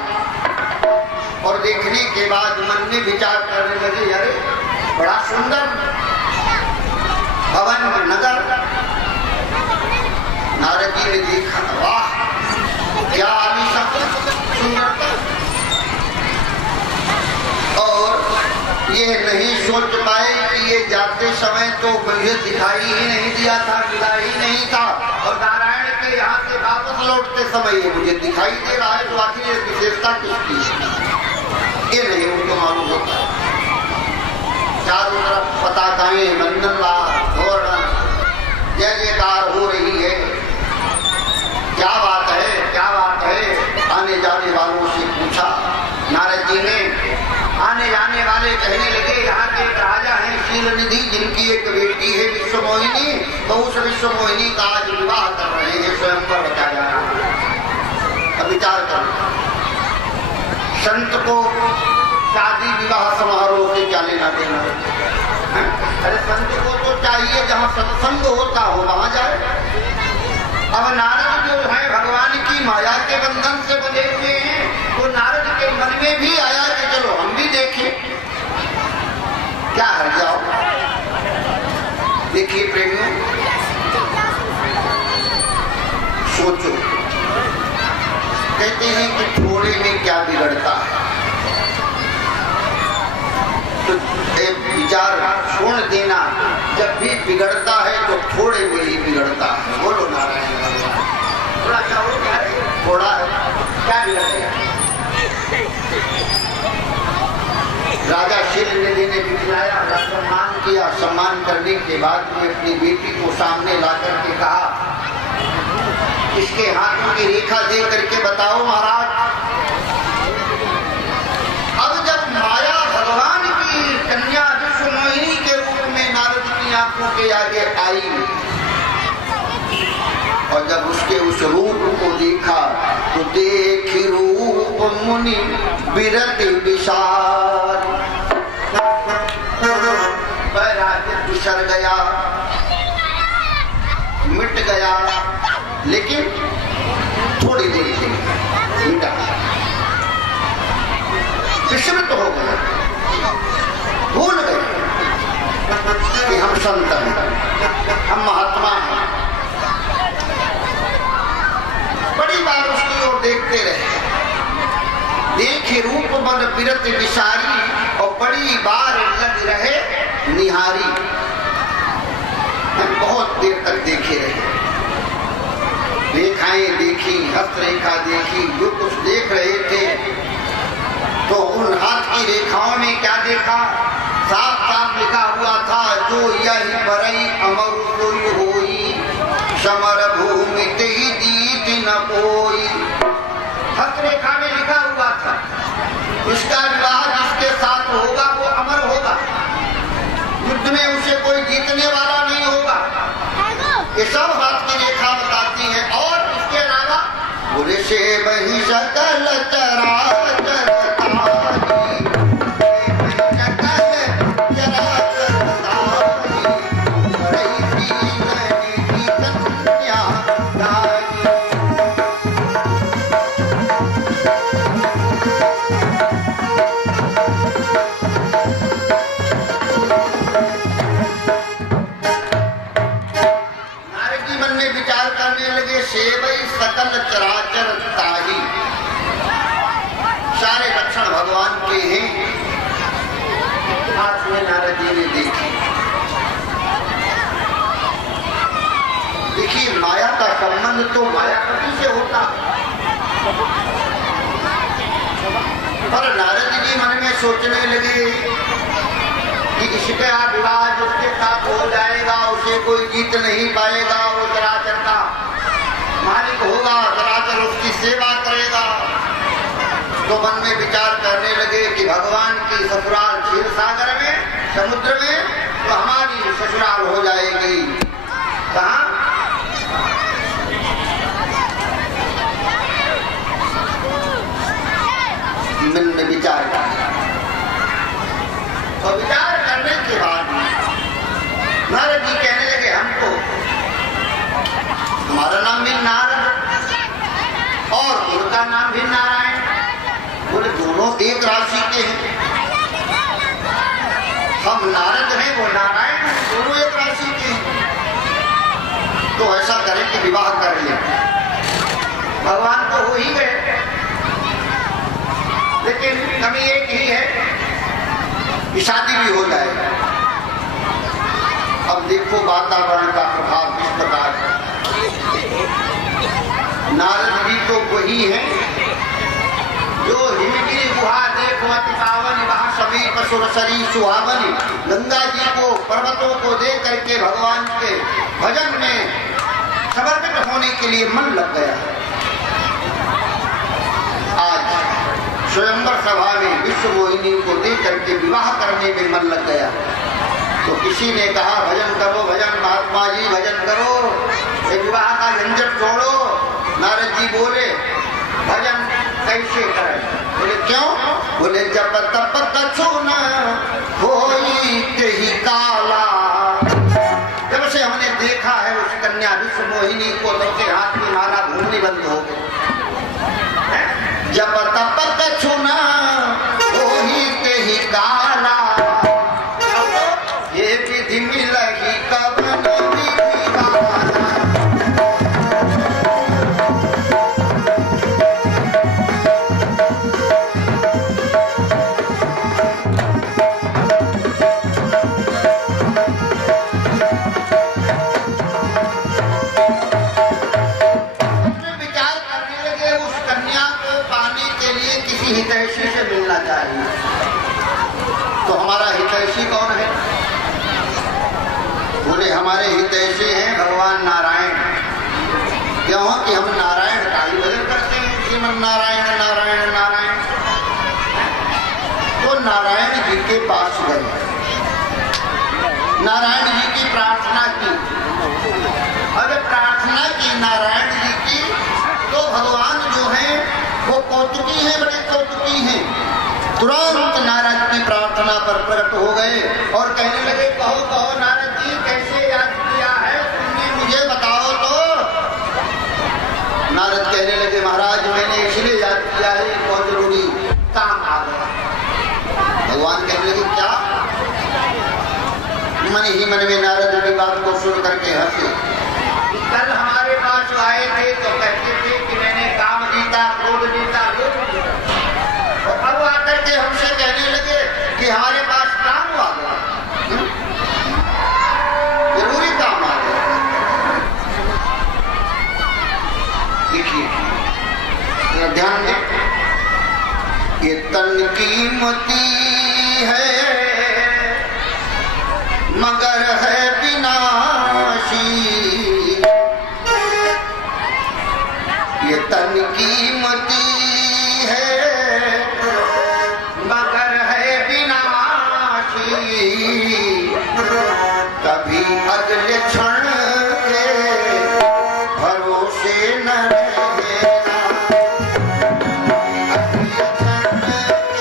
और देखने के बाद मन में विचार करने लगे, अरे बड़ा सुंदर भवन नगर। नारद जी ने देखा, वाह क्या आलीशान सुंदरता। और ये नहीं सोच पाए कि ये जाते समय तो मुझे दिखाई ही नहीं दिया था, मिला ही नहीं था, और नारायण के यहाँ से वापस लौटते समय ये मुझे दिखाई दे रहा है, तो आखिर ये विशेषता किसकी है ये नहीं उनको मालूम होता। चारों तरफ पताकाएं मंडलवार घोड़न जय जयकार हो रही है। क्या बात है, क्या बात है। आने जाने वालों से पूछा नारद जी ने। आने जाने वाले कहने लगे, यहाँ के एक राजा हैं शीलनिधि, जिनकी एक बेटी है विश्वमोहिनी, तो उस विश्वमोहिनी का आज विवाह कर रहे हैं, स्वयंवर बताया जा रहा है। अब विचार करो, संत को शादी विवाह समारोह से क्या लेना देना है? अरे संत को तो चाहिए जहाँ सत्संग होता हो वहां जाए। अब नारद जो है भगवान की माया के बंधन से बंधे हुए हैं, तो नारद के मन में भी आया कि चलो हम भी देखें, क्या हर जाओ। देखिए प्रेमियों, सोचो, कहते हैं कि थोड़े में क्या बिगड़ता है, तो एक विचार छोड़ देना, जब भी बिगड़ता है तो थोड़े में ही बिगड़ता है। बोलो नारायण भगवान, थोड़ा क्या हो गया है, थोड़ा है क्या बिगड़ेगा। राजा शीलनिधि ने बिठलाया, सम्मान किया, सम्मान करने के बाद में अपनी बेटी को सामने ला करके कहा, इसके हाथों की रेखा दे करके बताओ महाराज। अब जब माया भगवान की कन्या विश्वमोहिनी के रूप में नारद की आंखों के आगे आई, और जब उसके उस रूप को देखा तो देख रूप मुनि बिरत विशाल, वैराग्य बिसर गया, मिट गया, लेकिन थोड़ी देर के लिए मिटा, विस्मृत हो गए, भूल गए कि हम संत हैं, हम महात्मा हैं। बड़ी बार उसकी ओर देखते रहे, देखे रूप मन बिरत विसारी, और बड़ी बार लग रहे निहारी। बहुत देर तक देखे रहे, रेखाएं देखी, हस्तरेखा देखी, जो कुछ देख रहे थे, तो उन हाथ की रेखाओं में क्या देखा, साफ साफ लिखा हुआ था, जो यही बरई अमर कोई होई, समर भूमि ही जीत न कोई। हस्तरेखा में लिखा हुआ था, इसका विवाह जिसके साथ होगा वो अमर होगा, युद्ध में उसे कोई जीतने वाला नहीं होगा। ये सब हाथ की रेखा बताती है। और इसके अलावा बुरे से वही सकल चराचर सकल चराचर ताही, सारे लक्षण भगवान के हैं। आज में नारद जी ने देखी, देखिए माया का संबंध तो मायापति से होता, पर नारद जी मन में सोचने लगे कि इसका विवाह जिसके साथ हो जाएगा उसे कोई जीत नहीं पाएगा, वो चराचर का मालिक होगा, चराचर उसकी सेवा करेगा। तो मन में विचार करने लगे कि भगवान की ससुराल क्षीर सागर में, समुद्र में, तो हमारी ससुराल हो जाएगी कहाँ? एक राशि के हैं, हम नारद हैं, वो नारायण हैं, दोनों एक राशि के हैं। तो ऐसा करें कि विवाह कर लें। भगवान तो हो ही गए, लेकिन कमी एक ही है कि शादी भी हो जाए। अब देखो वातावरण का प्रभाव किस प्रकार है। नारद जी तो वही हैं जो हिमगिरी गुहा देखो अति पावन वहां समीप सुरसरी सुहावनी, गंगा जी को पर्वतों को देख करके भगवान के भजन में समर्पित होने के लिए मन लग गया। आज स्वयंवर सभा में विश्व मोहिनी को देख करके विवाह करने में मन लग गया। तो किसी ने कहा भजन करो, भजन महात्मा जी भजन करो, ये विवाह का झंझट छोड़ो। नारद जी बोले भजन कैसे करें? बोले क्यों? बोले जब तप कछु न होई तेहि काला। जब से हमने देखा है उस कन्या विश्व मोहिनी को, तो उसके हाथ में माला घूमनी बंद हो गई। जब तप कछु न होई तेहि काला, ये विधि मिलही कवन विधि वाला। विचार करने लगे उस कन्या को पाने के लिए किसी हितैषी से मिलना चाहिए। तो हमारा हितैषी कौन है? बोले हमारे हितैषी हैं भगवान नारायण। क्यों कि हम नारायण का ही भजन करते हैं, श्रीमन नारायण नारायण नारायण। तो नारायण जी के पास गए, नारायण जी की प्रार्थना की। अब प्रार्थना की नारायण जी की, तो भगवान जो हैं वो कौतुकी हैं, बड़े कौतुकी हैं। तुरंत नारद की प्रार्थना पर प्रकट हो गए और कहने लगे कहो कहो नारद जी कैसे याद किया है तुमने, मुझे बताओ तो। नारद कहने लगे महाराज मैंने इसलिए याद किया है, बहुत जरूरी काम आ गया। भगवान कहने लगे क्या? मन ही मन में नारद की बात को सुन करके हंसे। कल हमारे पास आए थे तो कहते थे कि मैंने काम जीता, क्रोध जीता, लोभ जीता। अब आकर के हमसे कहने लगे कि हमारे पास काम आ गया, जरूरी काम आ गया। देखिए ध्यान दें, ये तन कीमती है मगर है विनाशी, ये तन कीमती है मगर है विनाशी, कभी अगले क्षण के भरोसे न रहेगा। अगले क्षण के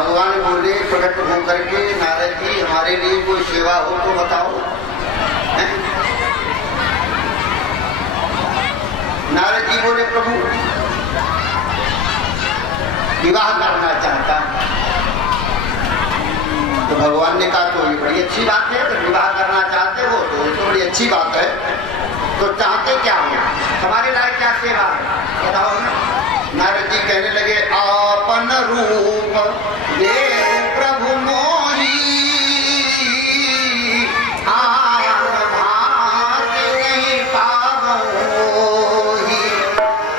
भगवान बोले प्रकट होकर के, नारद जी हमारे लिए कोई सेवा हो तो बताओ। नारद जी बोले प्रभु विवाह करना चाहता। तो भगवान ने कहा तो ये बड़ी अच्छी बात है, तो विवाह करना चाहते हो तो ये तो बड़ी अच्छी बात है, तो चाहते क्या हो, हमारे लायक क्या सेवा है बताओ ना। नारद जी कहने लगे आपन रूप दे प्रभु मोही,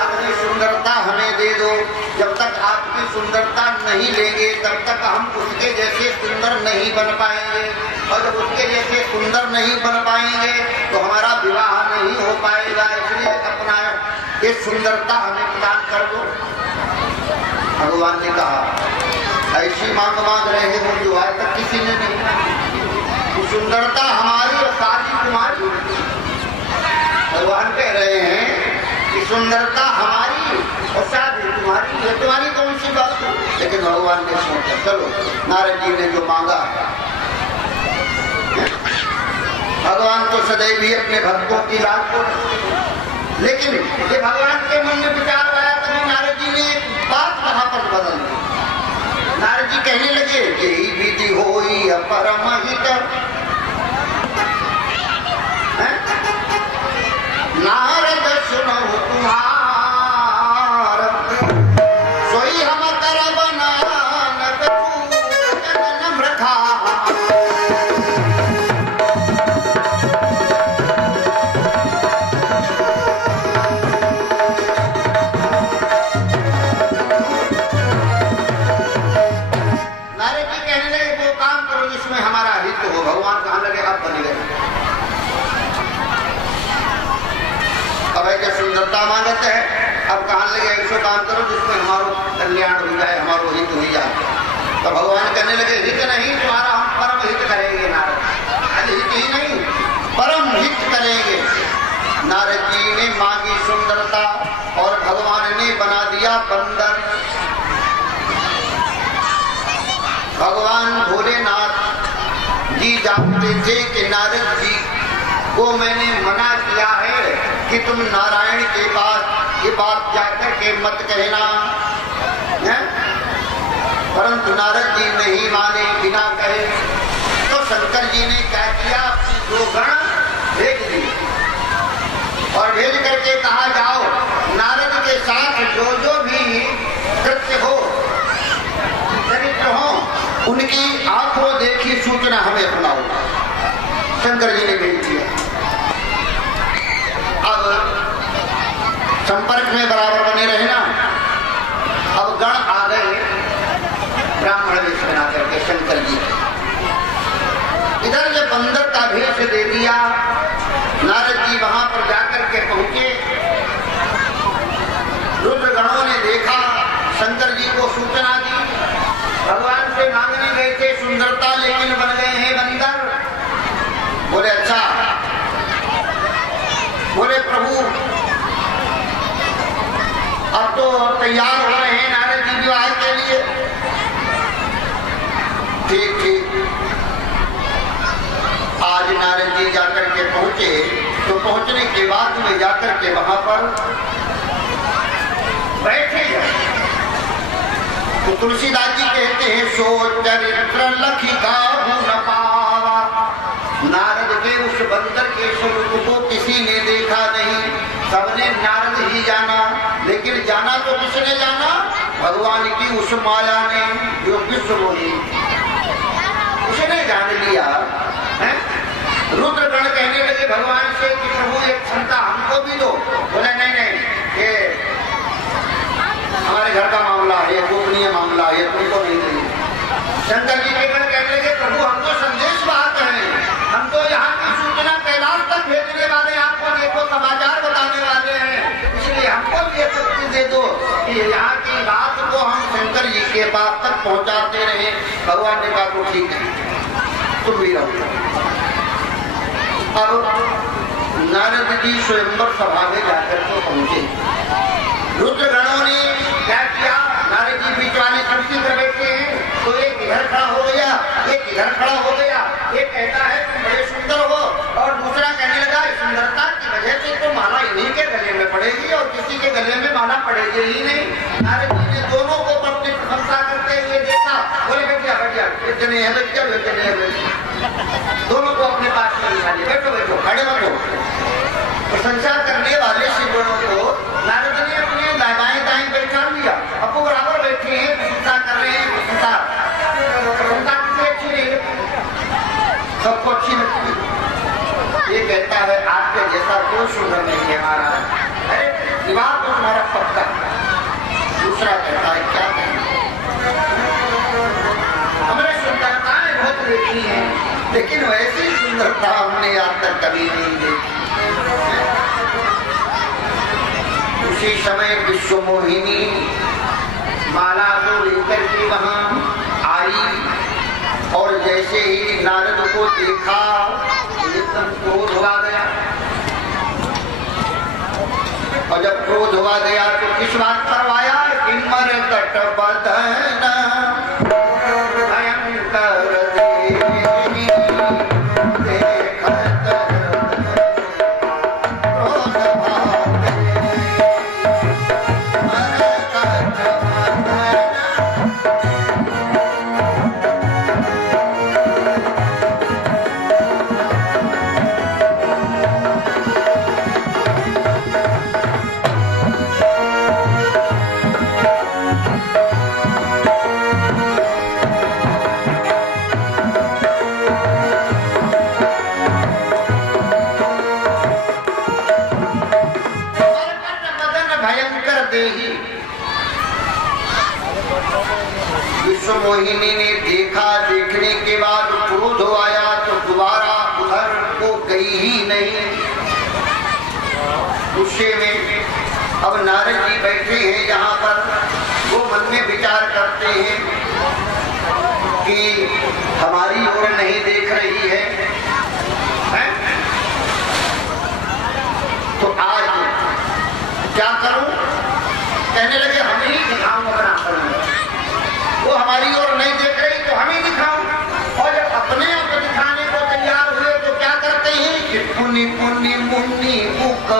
अपनी सुंदरता हमें दे दो। जब तक आपकी सुंदरता नहीं लेंगे तब तक हम उसके जैसे सुंदर नहीं बन पाएंगे, और जब उसके जैसे सुंदर नहीं बन पाएंगे तो हमारा विवाह नहीं हो पाएगा। इसलिए अपना ये सुंदरता हमें प्रदान कर दो। भगवान ने कहा ऐसी मांग मांग रहे हो जो आज तक किसी ने नहीं। सुंदरता हमारी और शादी तुम्हारी। भगवान कह रहे हैं कि सुंदरता हमारी और शादी तुम्हारी, ये तुम्हारी कौन सी बात है। लेकिन भगवान ने सोचा चलो नारद जी ने जो मांगा, भगवान तो सदैव ही अपने भक्तों की लाज को, लेकिन ये भगवान के मन में विचार आया तभी नारद जी ने एक बात वहां पर बदल दी। नारद जी कहने लगे यही विधि होई अपरमहित, नारद सुनो तुम्हार, सोई हम करब नानक जन्म रखा। सुंदरता मांगते हैं, अब कहा लगे ऐसा काम करो जिसमें हमारा कल्याण हो जाए, हमारा हित हो जाए। तो भगवान कहने लगे हित नहीं तुम्हारा हम परम हित करेंगे नारद, हित ही नहीं परम हित करेंगे। नारद जी ने मांगी सुंदरता और भगवान ने बना दिया बंदर। भगवान भोलेनाथ जी जानते थे कि नारद जी को मैंने मना किया है कि तुम नारायण के पास ये बात जाकर के मत कहना है? परंतु नारद जी नहीं माने, बिना कहे। तो शंकर जी ने क्या किया, दो गण भेज दिए और भेज करके कहा जाओ नारद के साथ जो जो भी कृत्य हो, चरित्र हो, उनकी आंखों देखी सूचना हमें सुनाओ। शंकर जी ने भेज दिया। अब संपर्क में बराबर बने रहे ना। अब गण आ गए ब्राह्मण वेश बना करके शंकर जी। इधर ये बंदर का भेष दे दिया। नारद जी वहां पर जाकर के पहुंचे। रुद्र गणों ने देखा, शंकर जी को सूचना दी। भगवान से मांगने गए थे सुंदरता, लेकिन बन गए हैं बंदर। बोले अच्छा, बोले प्रभु अब तो तैयार हो रहे हैं नारद जी विवाह के लिए। ठीक ठीक। आज नारद जी जाकर के पहुंचे, तो पहुंचने के बाद में जाकर के वहां पर बैठे हैं। तो तुलसीदास जी कहते हैं सो चरित्र लखिका न पावा। नारद के उस बंदर के स्वरूप को किसी ने देखा नहीं, सबने नारद ही जाना। लेकिन जाना तो किसने जाना? भगवान की उस माया ने, जो विश्व मोही, उसने जान लिया है। रुद्रगण कहने लगे भगवान से कि प्रभु एक क्षमता हमको भी दो। बोले नहीं नहीं, ये हमारे घर का मामला है, गोपनीय मामला है, तुमको नहीं देंगे। शंकर जी के गण कहने लगे प्रभु हम तो संदेश बात है, हम तो यहाँ की सूचना कैलाश तक भेजने वाले, आपको देखो समाचार बताने वाले हैं, इसलिए हमको भी ये शक्ति दे दो कि यहाँ की बात को हम शंकर जी के पास तक पहुँचाते रहे। भगवान ने कहा तो ठीक है, तुम भी रहो। अब नारद जी स्वयंवर सभा में जाकर तो पहुंचे। रुद्रगणों ने क्या किया, नारद जी बीच वाले कुर्सी पर बैठे हैं, तो नहीं है, क्या बैठे नहीं है, दोनों को अपने पास में बिठा लिया, बैठो बैठो, खड़े मत हो। तो संसार करने वाले शिवगणों को नारद ने अपने दाएं दाएं बैठा लिया। अब वो बराबर बैठे हैं, प्रशंसा कर रहे हैं, प्रशंसा कितनी अच्छी नहीं लगती, सबको अच्छी लगती है। ये कहता है आपके जैसा कोई सुंदर नहीं है महाराज, अरे विवाह तो तुम्हारा पक्का। दूसरा कहता है क्या हमने सुंदरताएं बहुत देखी है, लेकिन वैसी सुंदरता हमने आज तक कभी नहीं देखी। उसी समय विश्व मोहिनी माला को लेकर के वहां आई और जैसे ही नारद को देखा एकदम क्रोध हुआ गया। और जब क्रोध हुआ गया तो किस बात पर आया? किन्मर कट बदन भयंकर देहि देखत क्रोध भागे मर कट बदन। विश्व मोहिनी ने देखा, देखने के बाद क्रोध आया तो दोबारा उधर को गई ही नहीं। गुस्से में अब नारद जी बैठे हैं जहाँ पर, वो मन में विचार करते हैं कि हमारी ओर नहीं देख रही है, तो आज क्या करूं? कहने लगे हम ही दिखाऊं अपना अपना, वो हमारी ओर नहीं देख रही तो हम ही दिखाऊं। और जब अपने आप दिखाने को तैयार हुए तो क्या करते हैं कि पुनि पुनि मुनि मुख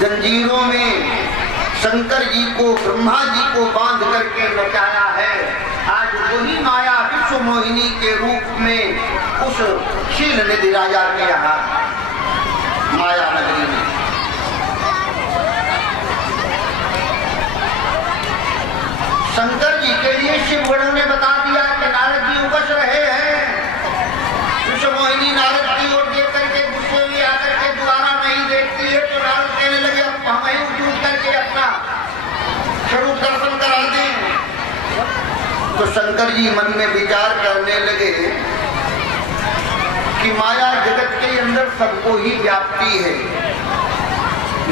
जंजीरों में शंकर जी को, ब्रह्मा जी को बांध करके बचाया है। आज वही माया विश्व मोहिनी के रूप में उस शील निधि राजा के यहाँ माया नगरी में शंकर जी के लिए शिवगणों ने बता दिया कि नारद जी उपस रहे हैं। विश्व मोहिनी नारद की ओर देख करके गुस्से में आकर के दोबारा नहीं देखती है, तो नारद कहने लगे अब हमें उठ करके अपना स्वरूप दर्शन करा दें। तो शंकर जी मन में विचार करने लगे कि माया जगत के अंदर सबको ही व्याप्ति है,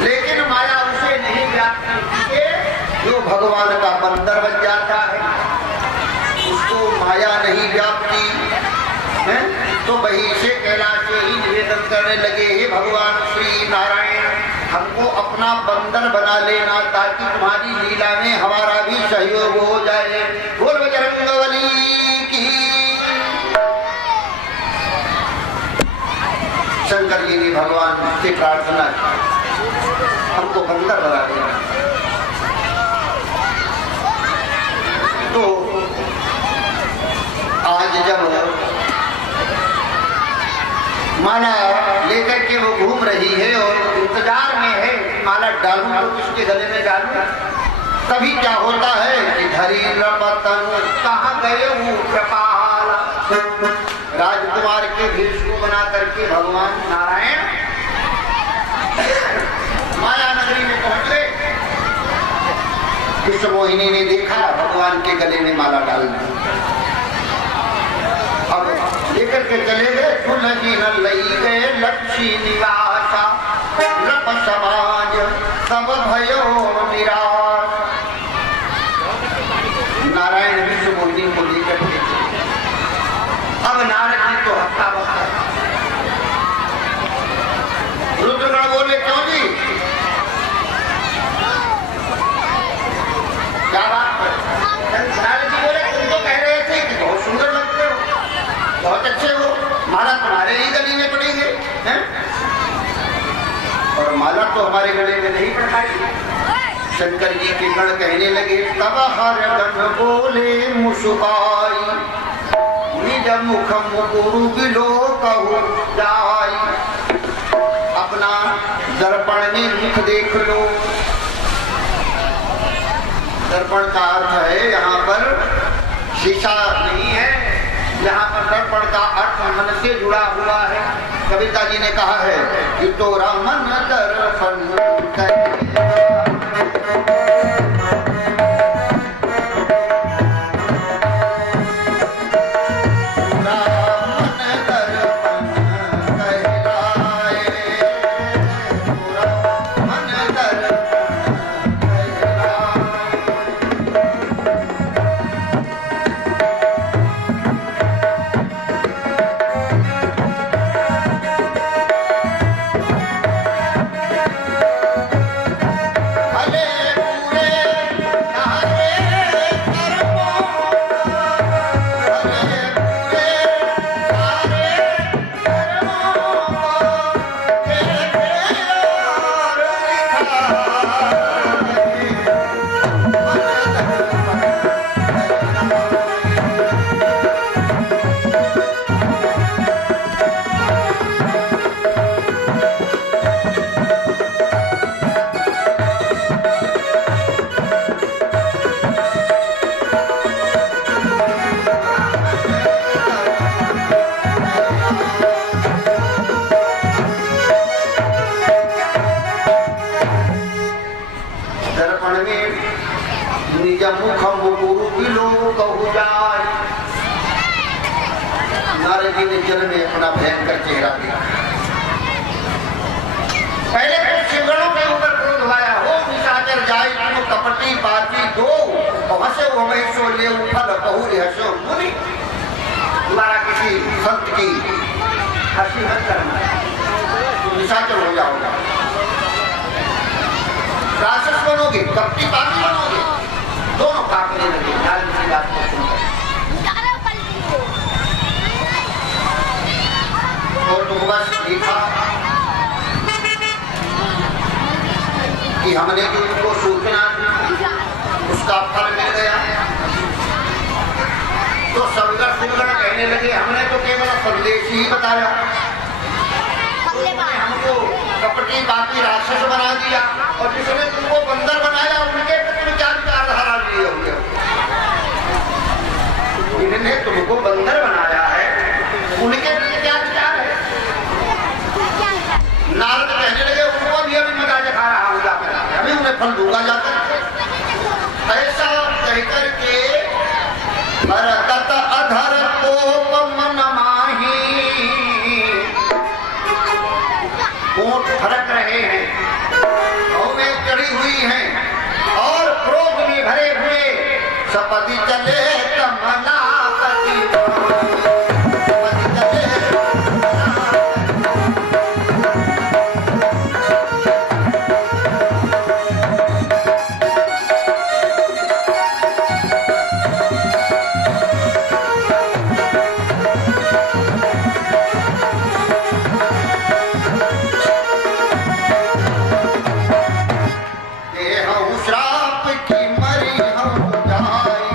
लेकिन माया उसे नहीं व्याप्ति, जो भगवान का बंदर बन जाता है उसको माया नहीं व्याप्ति है। तो वही से कैलाश से ही निवेदन करने लगे, हे भगवान श्री नारायण, हमको अपना बंदर बना लेना ताकि तुम्हारी लीला में हमारा भी सहयोग हो जाए। बोल बजरंगबली की। शंकर जी ने भगवान से प्रार्थना की, हमको बंदर बना देना। तो आज जब माला लेकर के वो घूम रही है और इंतजार में है, माला डालूं तो किसके गले में डालूं? तभी क्या होता है कि धरी रपतन कहाँ गए वो कृपाल। राजकुमार के भेष को बना करके भगवान नारायण माया नगरी में पहुंच गए। इस मोहिनी ने देखा भगवान के गले में माला डालना, अब लेकर के चले गए। तुलसी न लई गए लक्ष्मी निवासा, नृप समाज सब भयो निराश। नारायण विश्व मोहिनी को लेकर के अब नारद जी तो हत्ता बस्ता। रुद्रगण बोले क्यों जी, क्या बात है? नारद जी बोले तुम तो कह रहे थे कि बहुत सुंदर लगते हो, बहुत अच्छे हो, माला तुम्हारे ही गले में पड़ेंगे हैं? और माला तो हमारे गले में नहीं पड़ाई। शंकर जी के गण कहने लगे तब हर गण बोले मुस्काई, निज मुख मुकुरु बिलो कहु जाई। अपना दर्पण में मुख देख लो। दर्पण का अर्थ है यहाँ पर शीशा नहीं है, यहाँ पर दर्पण का अर्थ मन से जुड़ा हुआ है। कविता जी ने कहा है कि तोरा मन दर्पण नारद जी ने जल में अपना भयंकर चेहरा देखा। पहले शिवगणों के ऊपर क्रोध आया, हो निशाचर जाई तुम कपटी बाती दो, हंसो वमैसो ले फल बहु हंसो मुनि। तुम्हारा किसी संत की हंसी मत करना, तुम निशाचर हो जाओगे, राक्षस बनोगे, कपटी बाती बनोगे। दोनों कांपने लगे नारद की बात को सुनकर। और तो बस देखा कि हमने जो उनको सूचना उसका फल मिल गया। तो सविगर सुंदर कहने लगे हमने तो केवल संदेश ही बताया, हमको कपटी बाकी राक्षस बना दिया, और जिसने तुमको बंदर बनाया उनके तुम क्या विचारधारा लिए होंगे। इन्होंने तुमको बंदर बनाया है, उनके क्या विचार है? नारद कहने लगे उनको भी अभी मजा दिखा रहा हूँ, जाकर अभी उन्हें फल दूंगा जाकर। ऐसा कहकर के भरत अधर कोप मन माही, ऊंट फरक रहे हैं, गाँव में चढ़ी हुई हैं और क्रोध में भरे हुए सपति चले कमलापति। श्राप की मरी हम जाई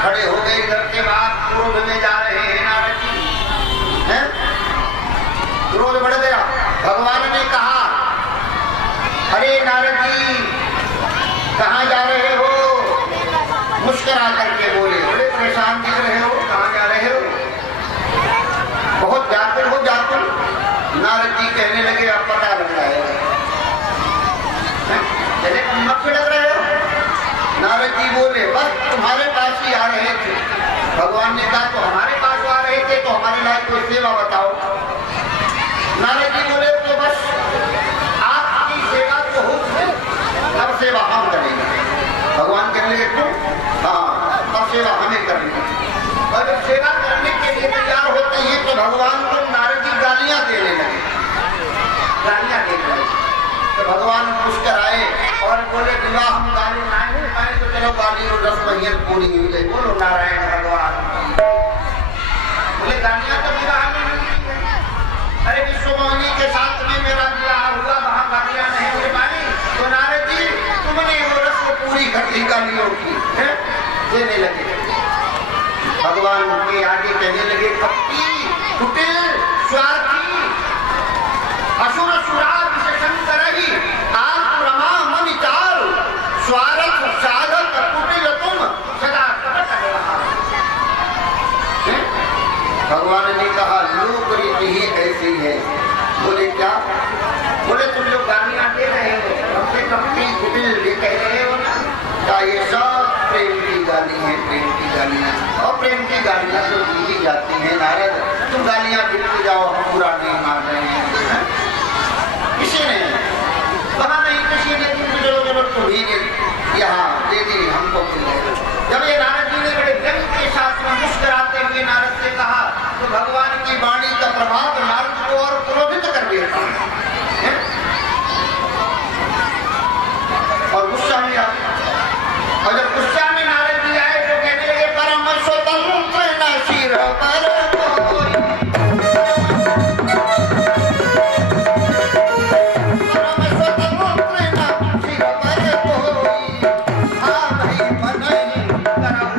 खड़े हो गए, इधर के बाद क्रोध में जा रहे हैं नारद जी, हैं? क्रोध बढ़ गया। भगवान ने कहा, अरे नारद जी कहाँ जा रहे हो? मुस्कुरा करके बोले, बड़े परेशान दिख रहे हो, कहाँ जा रहे हो? बहुत व्याकुल हो व्याकुल। नारद जी कहने लगे, अब पता लग जाएगा, चले मत लग रहे हो? नारद जी बोले, बस तुम्हारे पास ही आ रहे थे। भगवान ने कहा, तो हमारे पास आ रहे थे तो हमारे लायक कोई सेवा बताओ। नारद जी बोले, तो बस आपकी सेवा तो हो, अब सेवा हम करेंगे। भगवान कहने लगे, तुम? हाँ, अब सेवा हमें करनी। और जब सेवा करने के लिए तैयार होते हैं तो भगवान को नारद जी गालियां देने लगे, गालियां देने लगे। तो भगवान मुस्कुराए और बोले, विवाह हम गाली नहीं पाए तो चलो गाली और 10 महीने पूरी हुई गई। बोलो नारायण भगवान। बोले गालियां तो विवाह में मिलती है। अरे विश्वमोहिनी के साथ में मेरा विवाह हुआ, वहां गालियां नहीं मिल पाई। तो नारद जी तुमने वो रस्म पूरी कर दी गालियों की, देने लगे। भगवान के आगे कहने लगे, कपटी, कुटिल, स्वार्थी, असुर सुरा विशेषंकर ही आप रमा मन चार, स्वार्थ साधक कुटिल तुम सदा कपट व्यवहार। भगवान ने कहा, लोक रीति ही ऐसी है। बोले क्या? बोले तुम लोग गालियां दे रहे हो, हमसे कपटी कुटिल ये कह रहे हो ना, क्या ये सब प्रेम की गाली है? प्रेम की गालियां, और प्रेम की गालियां तो दी जाती हैं नारद, तुम गालियां गिरते जाओ, हम बुरा नहीं मान रहे हैं। किसी ने कहा नहीं, किसी ने चलो चलो तुम्ही ने यहाँ दे दी, हमको मिल गए। जब ये नारद जी ने बड़े व्यंग के साथ मुस्कुराते हुए नारद से कहा तो भगवान की वाणी का प्रभाव नारद को और क्रोधित कर देता है और गुस्सा में आ। और जब गुस्सा में नारद जी आए तो कहने लगे, परम स्वतंत्र न सिर पर कोई, परम स्वतंत्र न सिर पर कोई, हाँ भाई मन ही करम।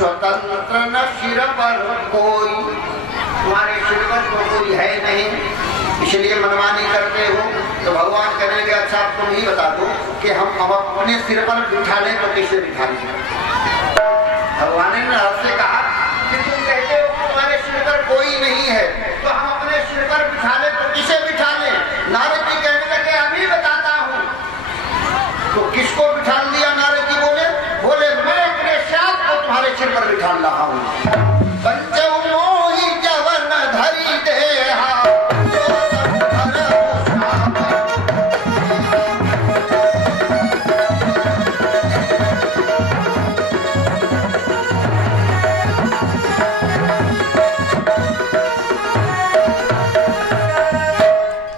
स्वतंत्र न सिर पर कोई, तुम्हारे सिर पर तो कोई है नहीं, इसलिए मनमानी करते हो। तो भगवान कहने लगे, अच्छा तुम ही बता दो कि हम अपने सिर पर बिठा लें तो कैसे बिठा लें? भगवान ने नारद से कहा कि तुम कहते हो तुम्हारे सिर पर कोई नहीं है, तो हम अपने सिर पर बिठा लें तो किसे बिठा लें? नारद जी कहने लगे, अभी बताता हूँ। तो किसको बिठा लिया? नारद जी बोले, मैं अपने साथ को तुम्हारे सिर पर बिठा रहा हूँ। पंचौ मोहि जवन धरि देहा,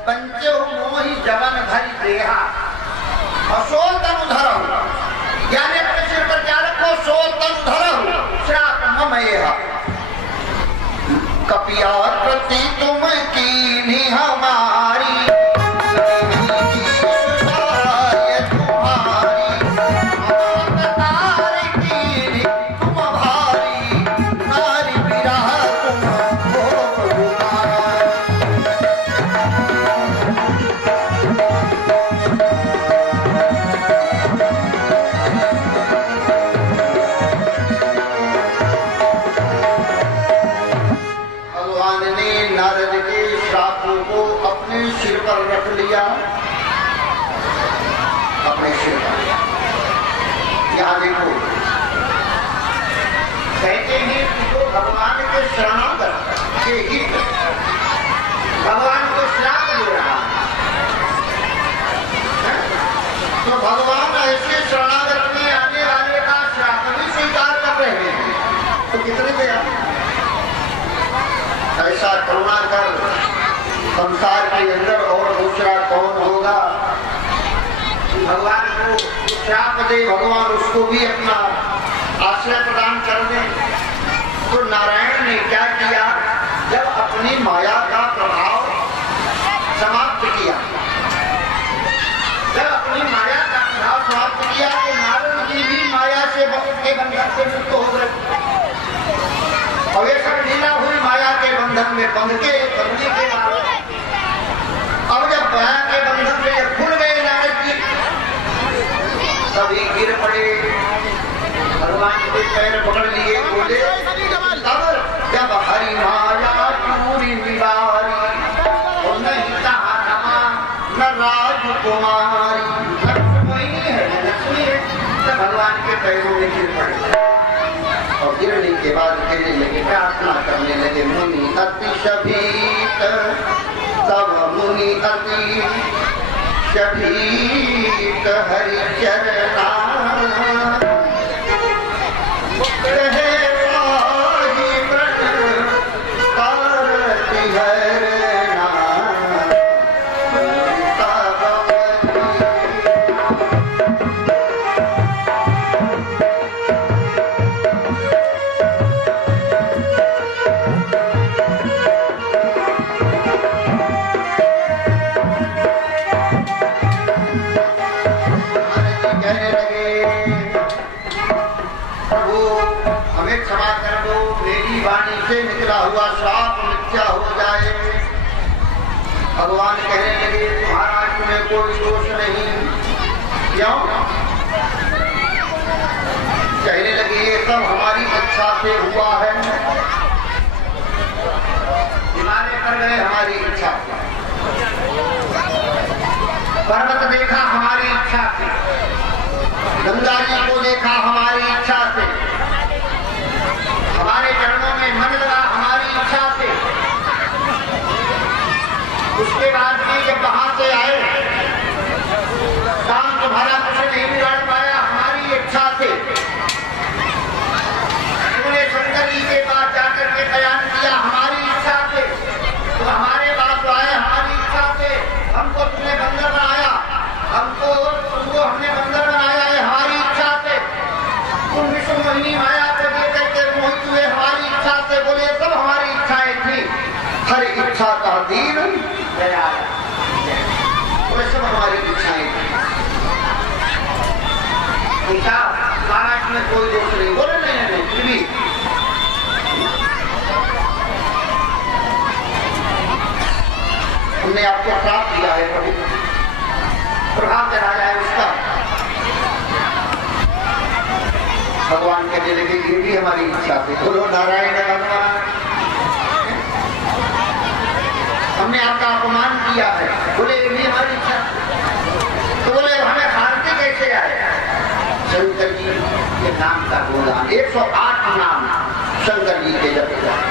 पंचौ मोहि जवन धरि देहा, अशोतनु धरहु, यानी अपने सिर पर क्या रखो? सोतनु धरहु श्राप ममयः, कपिया प्रति तुम कीन्ही हमारी, तुम भारी, नारी विरह तुम भोग गुमारी। सिर पर रख लिया, अपने सिर पर। यहाँ देखो, कहते हैं कि जो भगवान के शरणागत के हित भगवान को श्राप दे रहा है, तो भगवान ऐसे शरणागत में आने वाले का श्राप भी स्वीकार कर रहे हैं। तो कितने पे आप ऐसा करो करुणा कर, संसार के अंदर और दूसरा कौन होगा? भगवान को श्राप दे, भगवान उसको भी अपना आश्रय प्रदान कर दे। तो नारायण ने क्या किया? जब अपनी माया का प्रभाव समाप्त किया, जब अपनी माया का प्रभाव समाप्त किया तो नारद जी भी माया से के बंधन से मुक्त हो गए। और ये सब लीला हुई माया के बंधन में बंध के बंधने के बाद अब जब माया के बंधन में जब खुल गए नारद जी, सभी गिर पड़े, भगवान के पैर पकड़ लिए, बोले तब जब हरि माया चूरी निवारी और नहीं कहा नमा न राजकुमारी, लक्ष्मी है लक्ष्मी है, तब भगवान के पैरों में गिर पड़े। और गिरने के बाद गिरने लगे, प्रार्थना करने लगे, मुनि अति शबीत, तब मुनि अति शबीत हरि चरना निकला हुआ श्राप मिथ्या हो जाए। भगवान कहने लगे महाराज तुम्हें कोई दोष नहीं। क्यों? कहने लगे ये सब हमारी इच्छा से हुआ है, हिमालय पर गए हमारी इच्छा से, पर्वत देखा हमारी इच्छा से, गंगा जी को देखा हमारी इच्छा से, हमारे चरणों में मन लगा हमारी इच्छा से। उसके बाद भी जब वहां से आए, काम तुम्हारा कुछ नहीं बिगाड़ पाया हमारी इच्छा से। उन्होंने शंकर जी के पास जाकर के बयान किया हमारी इच्छा से, तो हमारे पास आए हमारी इच्छा से, हमको तुमने बंदर बनाया, हमको तुमको हमने बंदर बनाया है हमारी इच्छा से। तुम विष्णु मोहिनी माया को देकर के मोहित हुए हमारी इच्छा से। बोले सब हमारी इच्छाएं थी, हर इच्छा का दीन दयाल, बोले सब हमारी इच्छाएं थी। पूछा महाराज में कोई दोष नहीं? बोले नहीं फिर भी हमने आपको प्राप्त किया है, प्रभु प्रभाव चढ़ा जाए उसका। भगवान कहने लगे ये भी हमारी इच्छा थी। बोलो नारायण भगवान, हमने आपका अपमान किया है। बोले ये भी हमारी इच्छा। तो बोले हमें हारते कैसे आए? शंकर जी के नाम का गुणगान, 108 नाम शंकर जी के जपे जाए।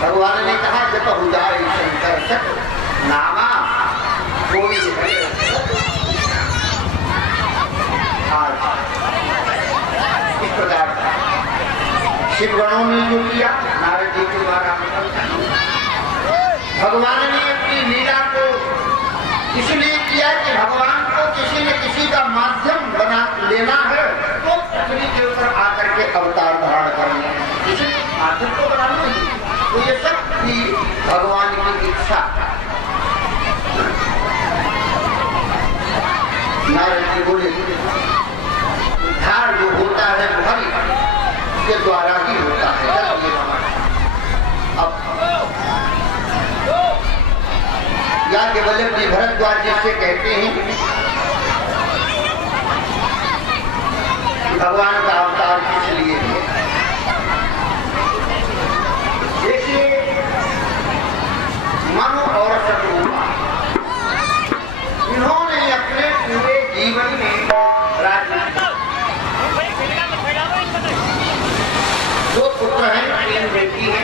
भगवान ने कहा जप हो जाए शंकर सत नामा कोई आज इस प्रकार शिव गणों ने जो किया नारद जी के द्वारा, भगवान ने अपनी लीला को इसलिए किया कि भगवान को किसी न किसी का माध्यम बना लेना है, तो पृथ्वी के ऊपर आकर के अवतार धारण करना, किसी माध्यम को बनाना नहीं। तो ये सब भी भगवान की इच्छा। नारद जी बोले उद्धार जो होता है हरि के द्वारा ही होता है। अब या केवल अपनी भरद्वाज जिससे कहते हैं भगवान का अवतार किस लिए है। देखिए मनु और शत्रुघ्न इन्होंने अपने पूरे जीवन में दो पुत्र हैं, तीन बेटी है,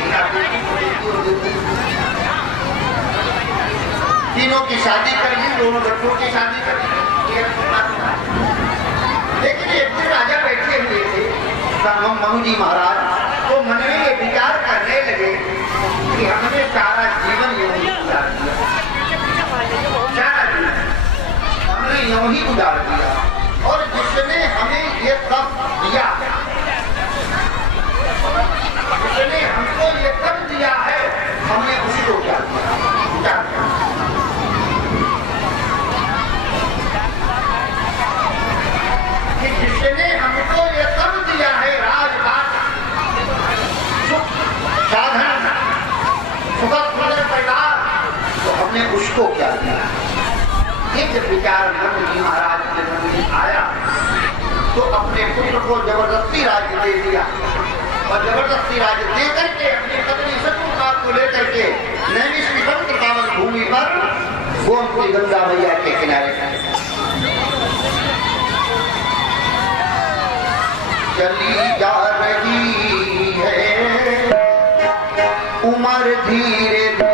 तीनों की शादी कर ली, दोनों बच्चों की शादी कर ली। लेकिन एक दिन राजा बैठे हुए थे मनु जी महाराज, तो मन में ये विचार करने लगे कि हमने सारा जीवन यूं ही गुजार दिया, सारा जीवन हमने यूं ही गुजार दिया। और जिसने हमें ये सब दिया, जिसने हमको ये सब दिया है, हमने उसको क्या दिया, क्या दिया? कि जिसने हमको ये सब दिया है, राजपाट, सुख, साधन, सुखद परिवार, तो हमने उसको क्या दिया? एक विचार मन जी महाराज के मन में आया तो अपने पुत्र को जबरदस्ती राज्य दे दिया, और जबरदस्ती राज्य दे करके अपनी पत्नी शत्रुघ्न को लेकर के नैमिषारण्य पावन भूमि पर गोमती गंगा मैया के किनारे चली जा रही है उमर धीरे धीरे,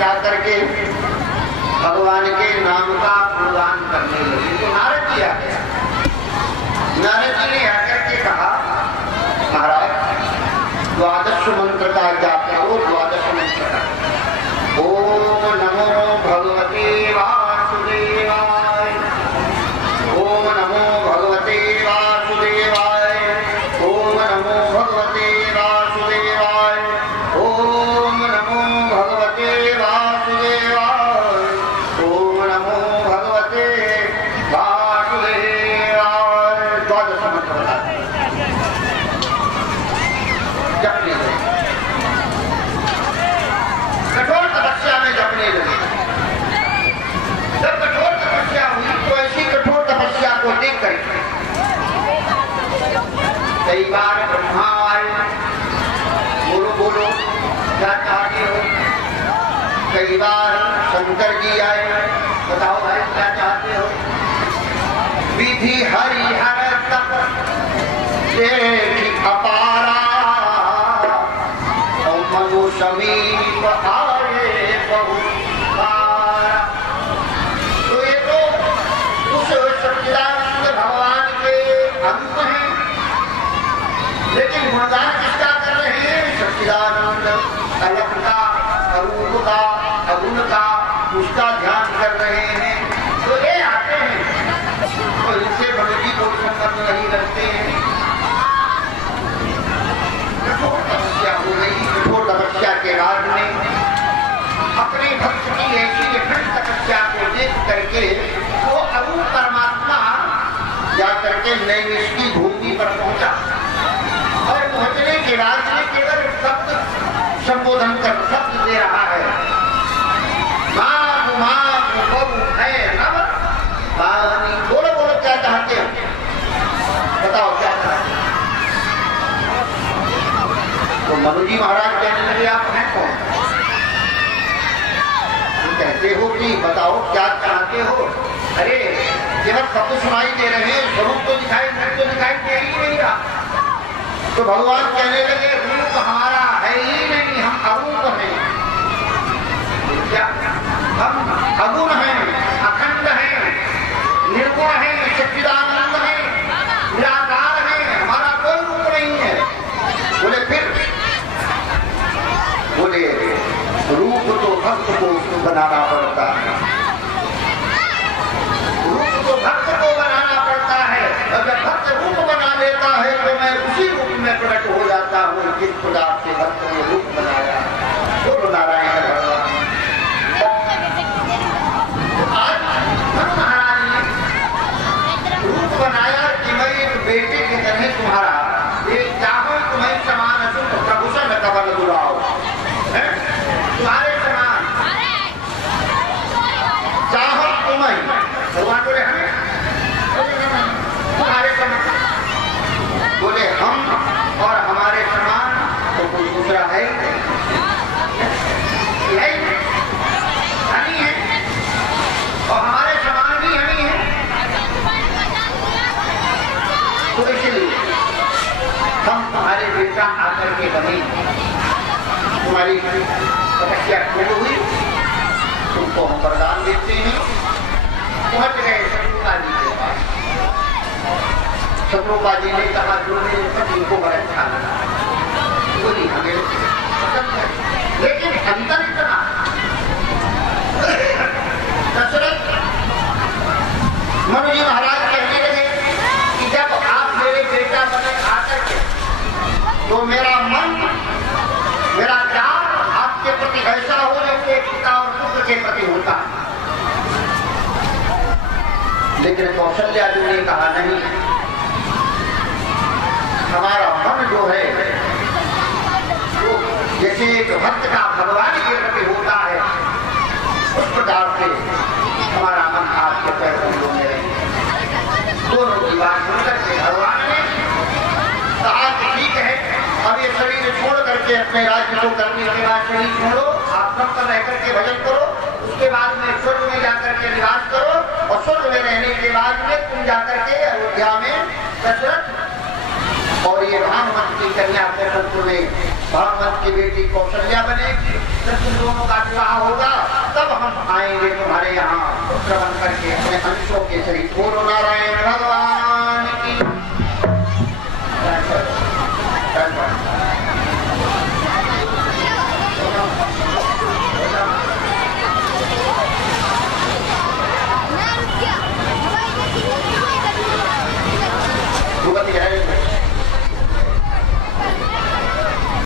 जाकर के भगवान के नाम का गुणगान करने लगे। तो नारद जी आ गया, नारद जी ने आकर के कहा महाराज द्वादश मंत्र का जाप करो, द्वादश मंत्र का ओम नमो भगवते वासुदेवाय, ओम नमो भगवते वासुदेवाय, ओम नमो भगवते वासुदेवाय, ओम नमो भगवते वासुदेवाय, ओम नमो कई बार ब्रह्मा आए, बोलो बोलो क्या चाहते हो। कई बार शंकर जी आए, बताओ भाई क्या चाहते हो। विधि हरिहर तप देखी अपारा, और मनु समीप आए बहुत बारा। तो ये तो उस सच्चिदानंद भगवान के अंत हैं, लेकिन गुणगान किसका कर रहे हैं। सच्चिदानंद अलग का, अरूप का, अगुण का, उसका ध्यान कर रहे हैं। तो ये आते हैं तो इनसे भगवती को संबंध नहीं रखते हैं। कठोर तपस्या हो गई। कठोर तपस्या के बाद में अपने भक्त की ऐसी अखंड तपस्या को देख करके वो अरूप परमात्मा जा करके नैमिष भूमि पर पहुंचा, और पहुंचने के बाद में केवल शब्द संबोधन कर शब्द दे रहा है। माँ माँ बहु है नव पानी। बोलो बोलो क्या चाहते हो, बताओ क्या चाहते हो। तो मनु जी महाराज कहने लगे आप हैं कौन। कहते हो कि बताओ क्या चाहते हो। अरे केवल सब सुनाई दे रहे हैं, स्वरूप तो दिखाई तो दिखाई दे ही नहीं रहा। तो भगवान कहने लगे रूप हमारा है ही नहीं, हम अरूप हैं। क्या हम अगुण हैं, अखंड हैं, निर्गुण हैं, सच्चिदानंद हैं, निराकार हैं, हमारा कोई रूप नहीं है। बोले फिर, बोले रूप तो भक्त को बनाना पड़ता है, रूप तो भक्त को बनाना पड़ता है। और जब भक्त रूप बना लेता है तो मैं उसी रूप में प्रकट हो जाता हूँ जिस प्रकार से भक्त ने रूप बनाया। बोलो नारायण भगवान। आज भक्त महाराज ने रूप बनाया कि मैं एक बेटे की तरह तुम्हारा एक चाहो तुम्हें समान प्रभूषण कवल दुलाओ, तुम्हारे समान चाहो तुम्हें। भगवान बोले हमें तुम्हारे समान। बोले हम और हमारे समान तो कोई दूसरा है हमी है, और हमारे समान भी हमी है। तो इसलिए हम तुम्हारे बेटा आकर के बने, तुम्हारी तपस्या पूर्ण हुई, तुमको हम वरदान देते हैं। पहुंच गए शत्रुपा जी के पास। शत्रुपा जी ने कहा जो मेरे पति को बड़ा अच्छा लगा, बोली हमें पसंद है, लेकिन अंतर इतना। दशरथ मनु जी महाराज कहने लगे कि जब आप मेरे बेटा बने आकर के तो मेरा मन, मेरा प्यार आपके प्रति ऐसा हो जैसे पिता और पुत्र के प्रति होता है। लेकिन कौशल्या जी ने कहा नहीं, हमारा मन जो है वो जैसे एक भक्त का भगवान के प्रति होता है, उस प्रकार से हमारा मन आपके पैरों में रहे। दोनों की बात सुनकर के भगवान ने कहा कि ठीक है, अब ये शरीर छोड़ करके अपने राज्य को करने के बाद शरीर छोड़ो, आप सब पर रह करके भजन करो, उसके बाद में स्वर्ग में जाकर के निवास करो, और स्वर्ग में रहने के बाद में तुम जाकर के अयोध्या में दशरथ और ये भागवत की कन्या दशरथ में भागवत की बेटी कौशल्या बनेगी, जब तुम दोनों का विवाह होगा तब हम आएंगे तुम्हारे यहाँ श्रवण करके अपने अंशों के सहित। बोलो नारायण भगवान की। भगवती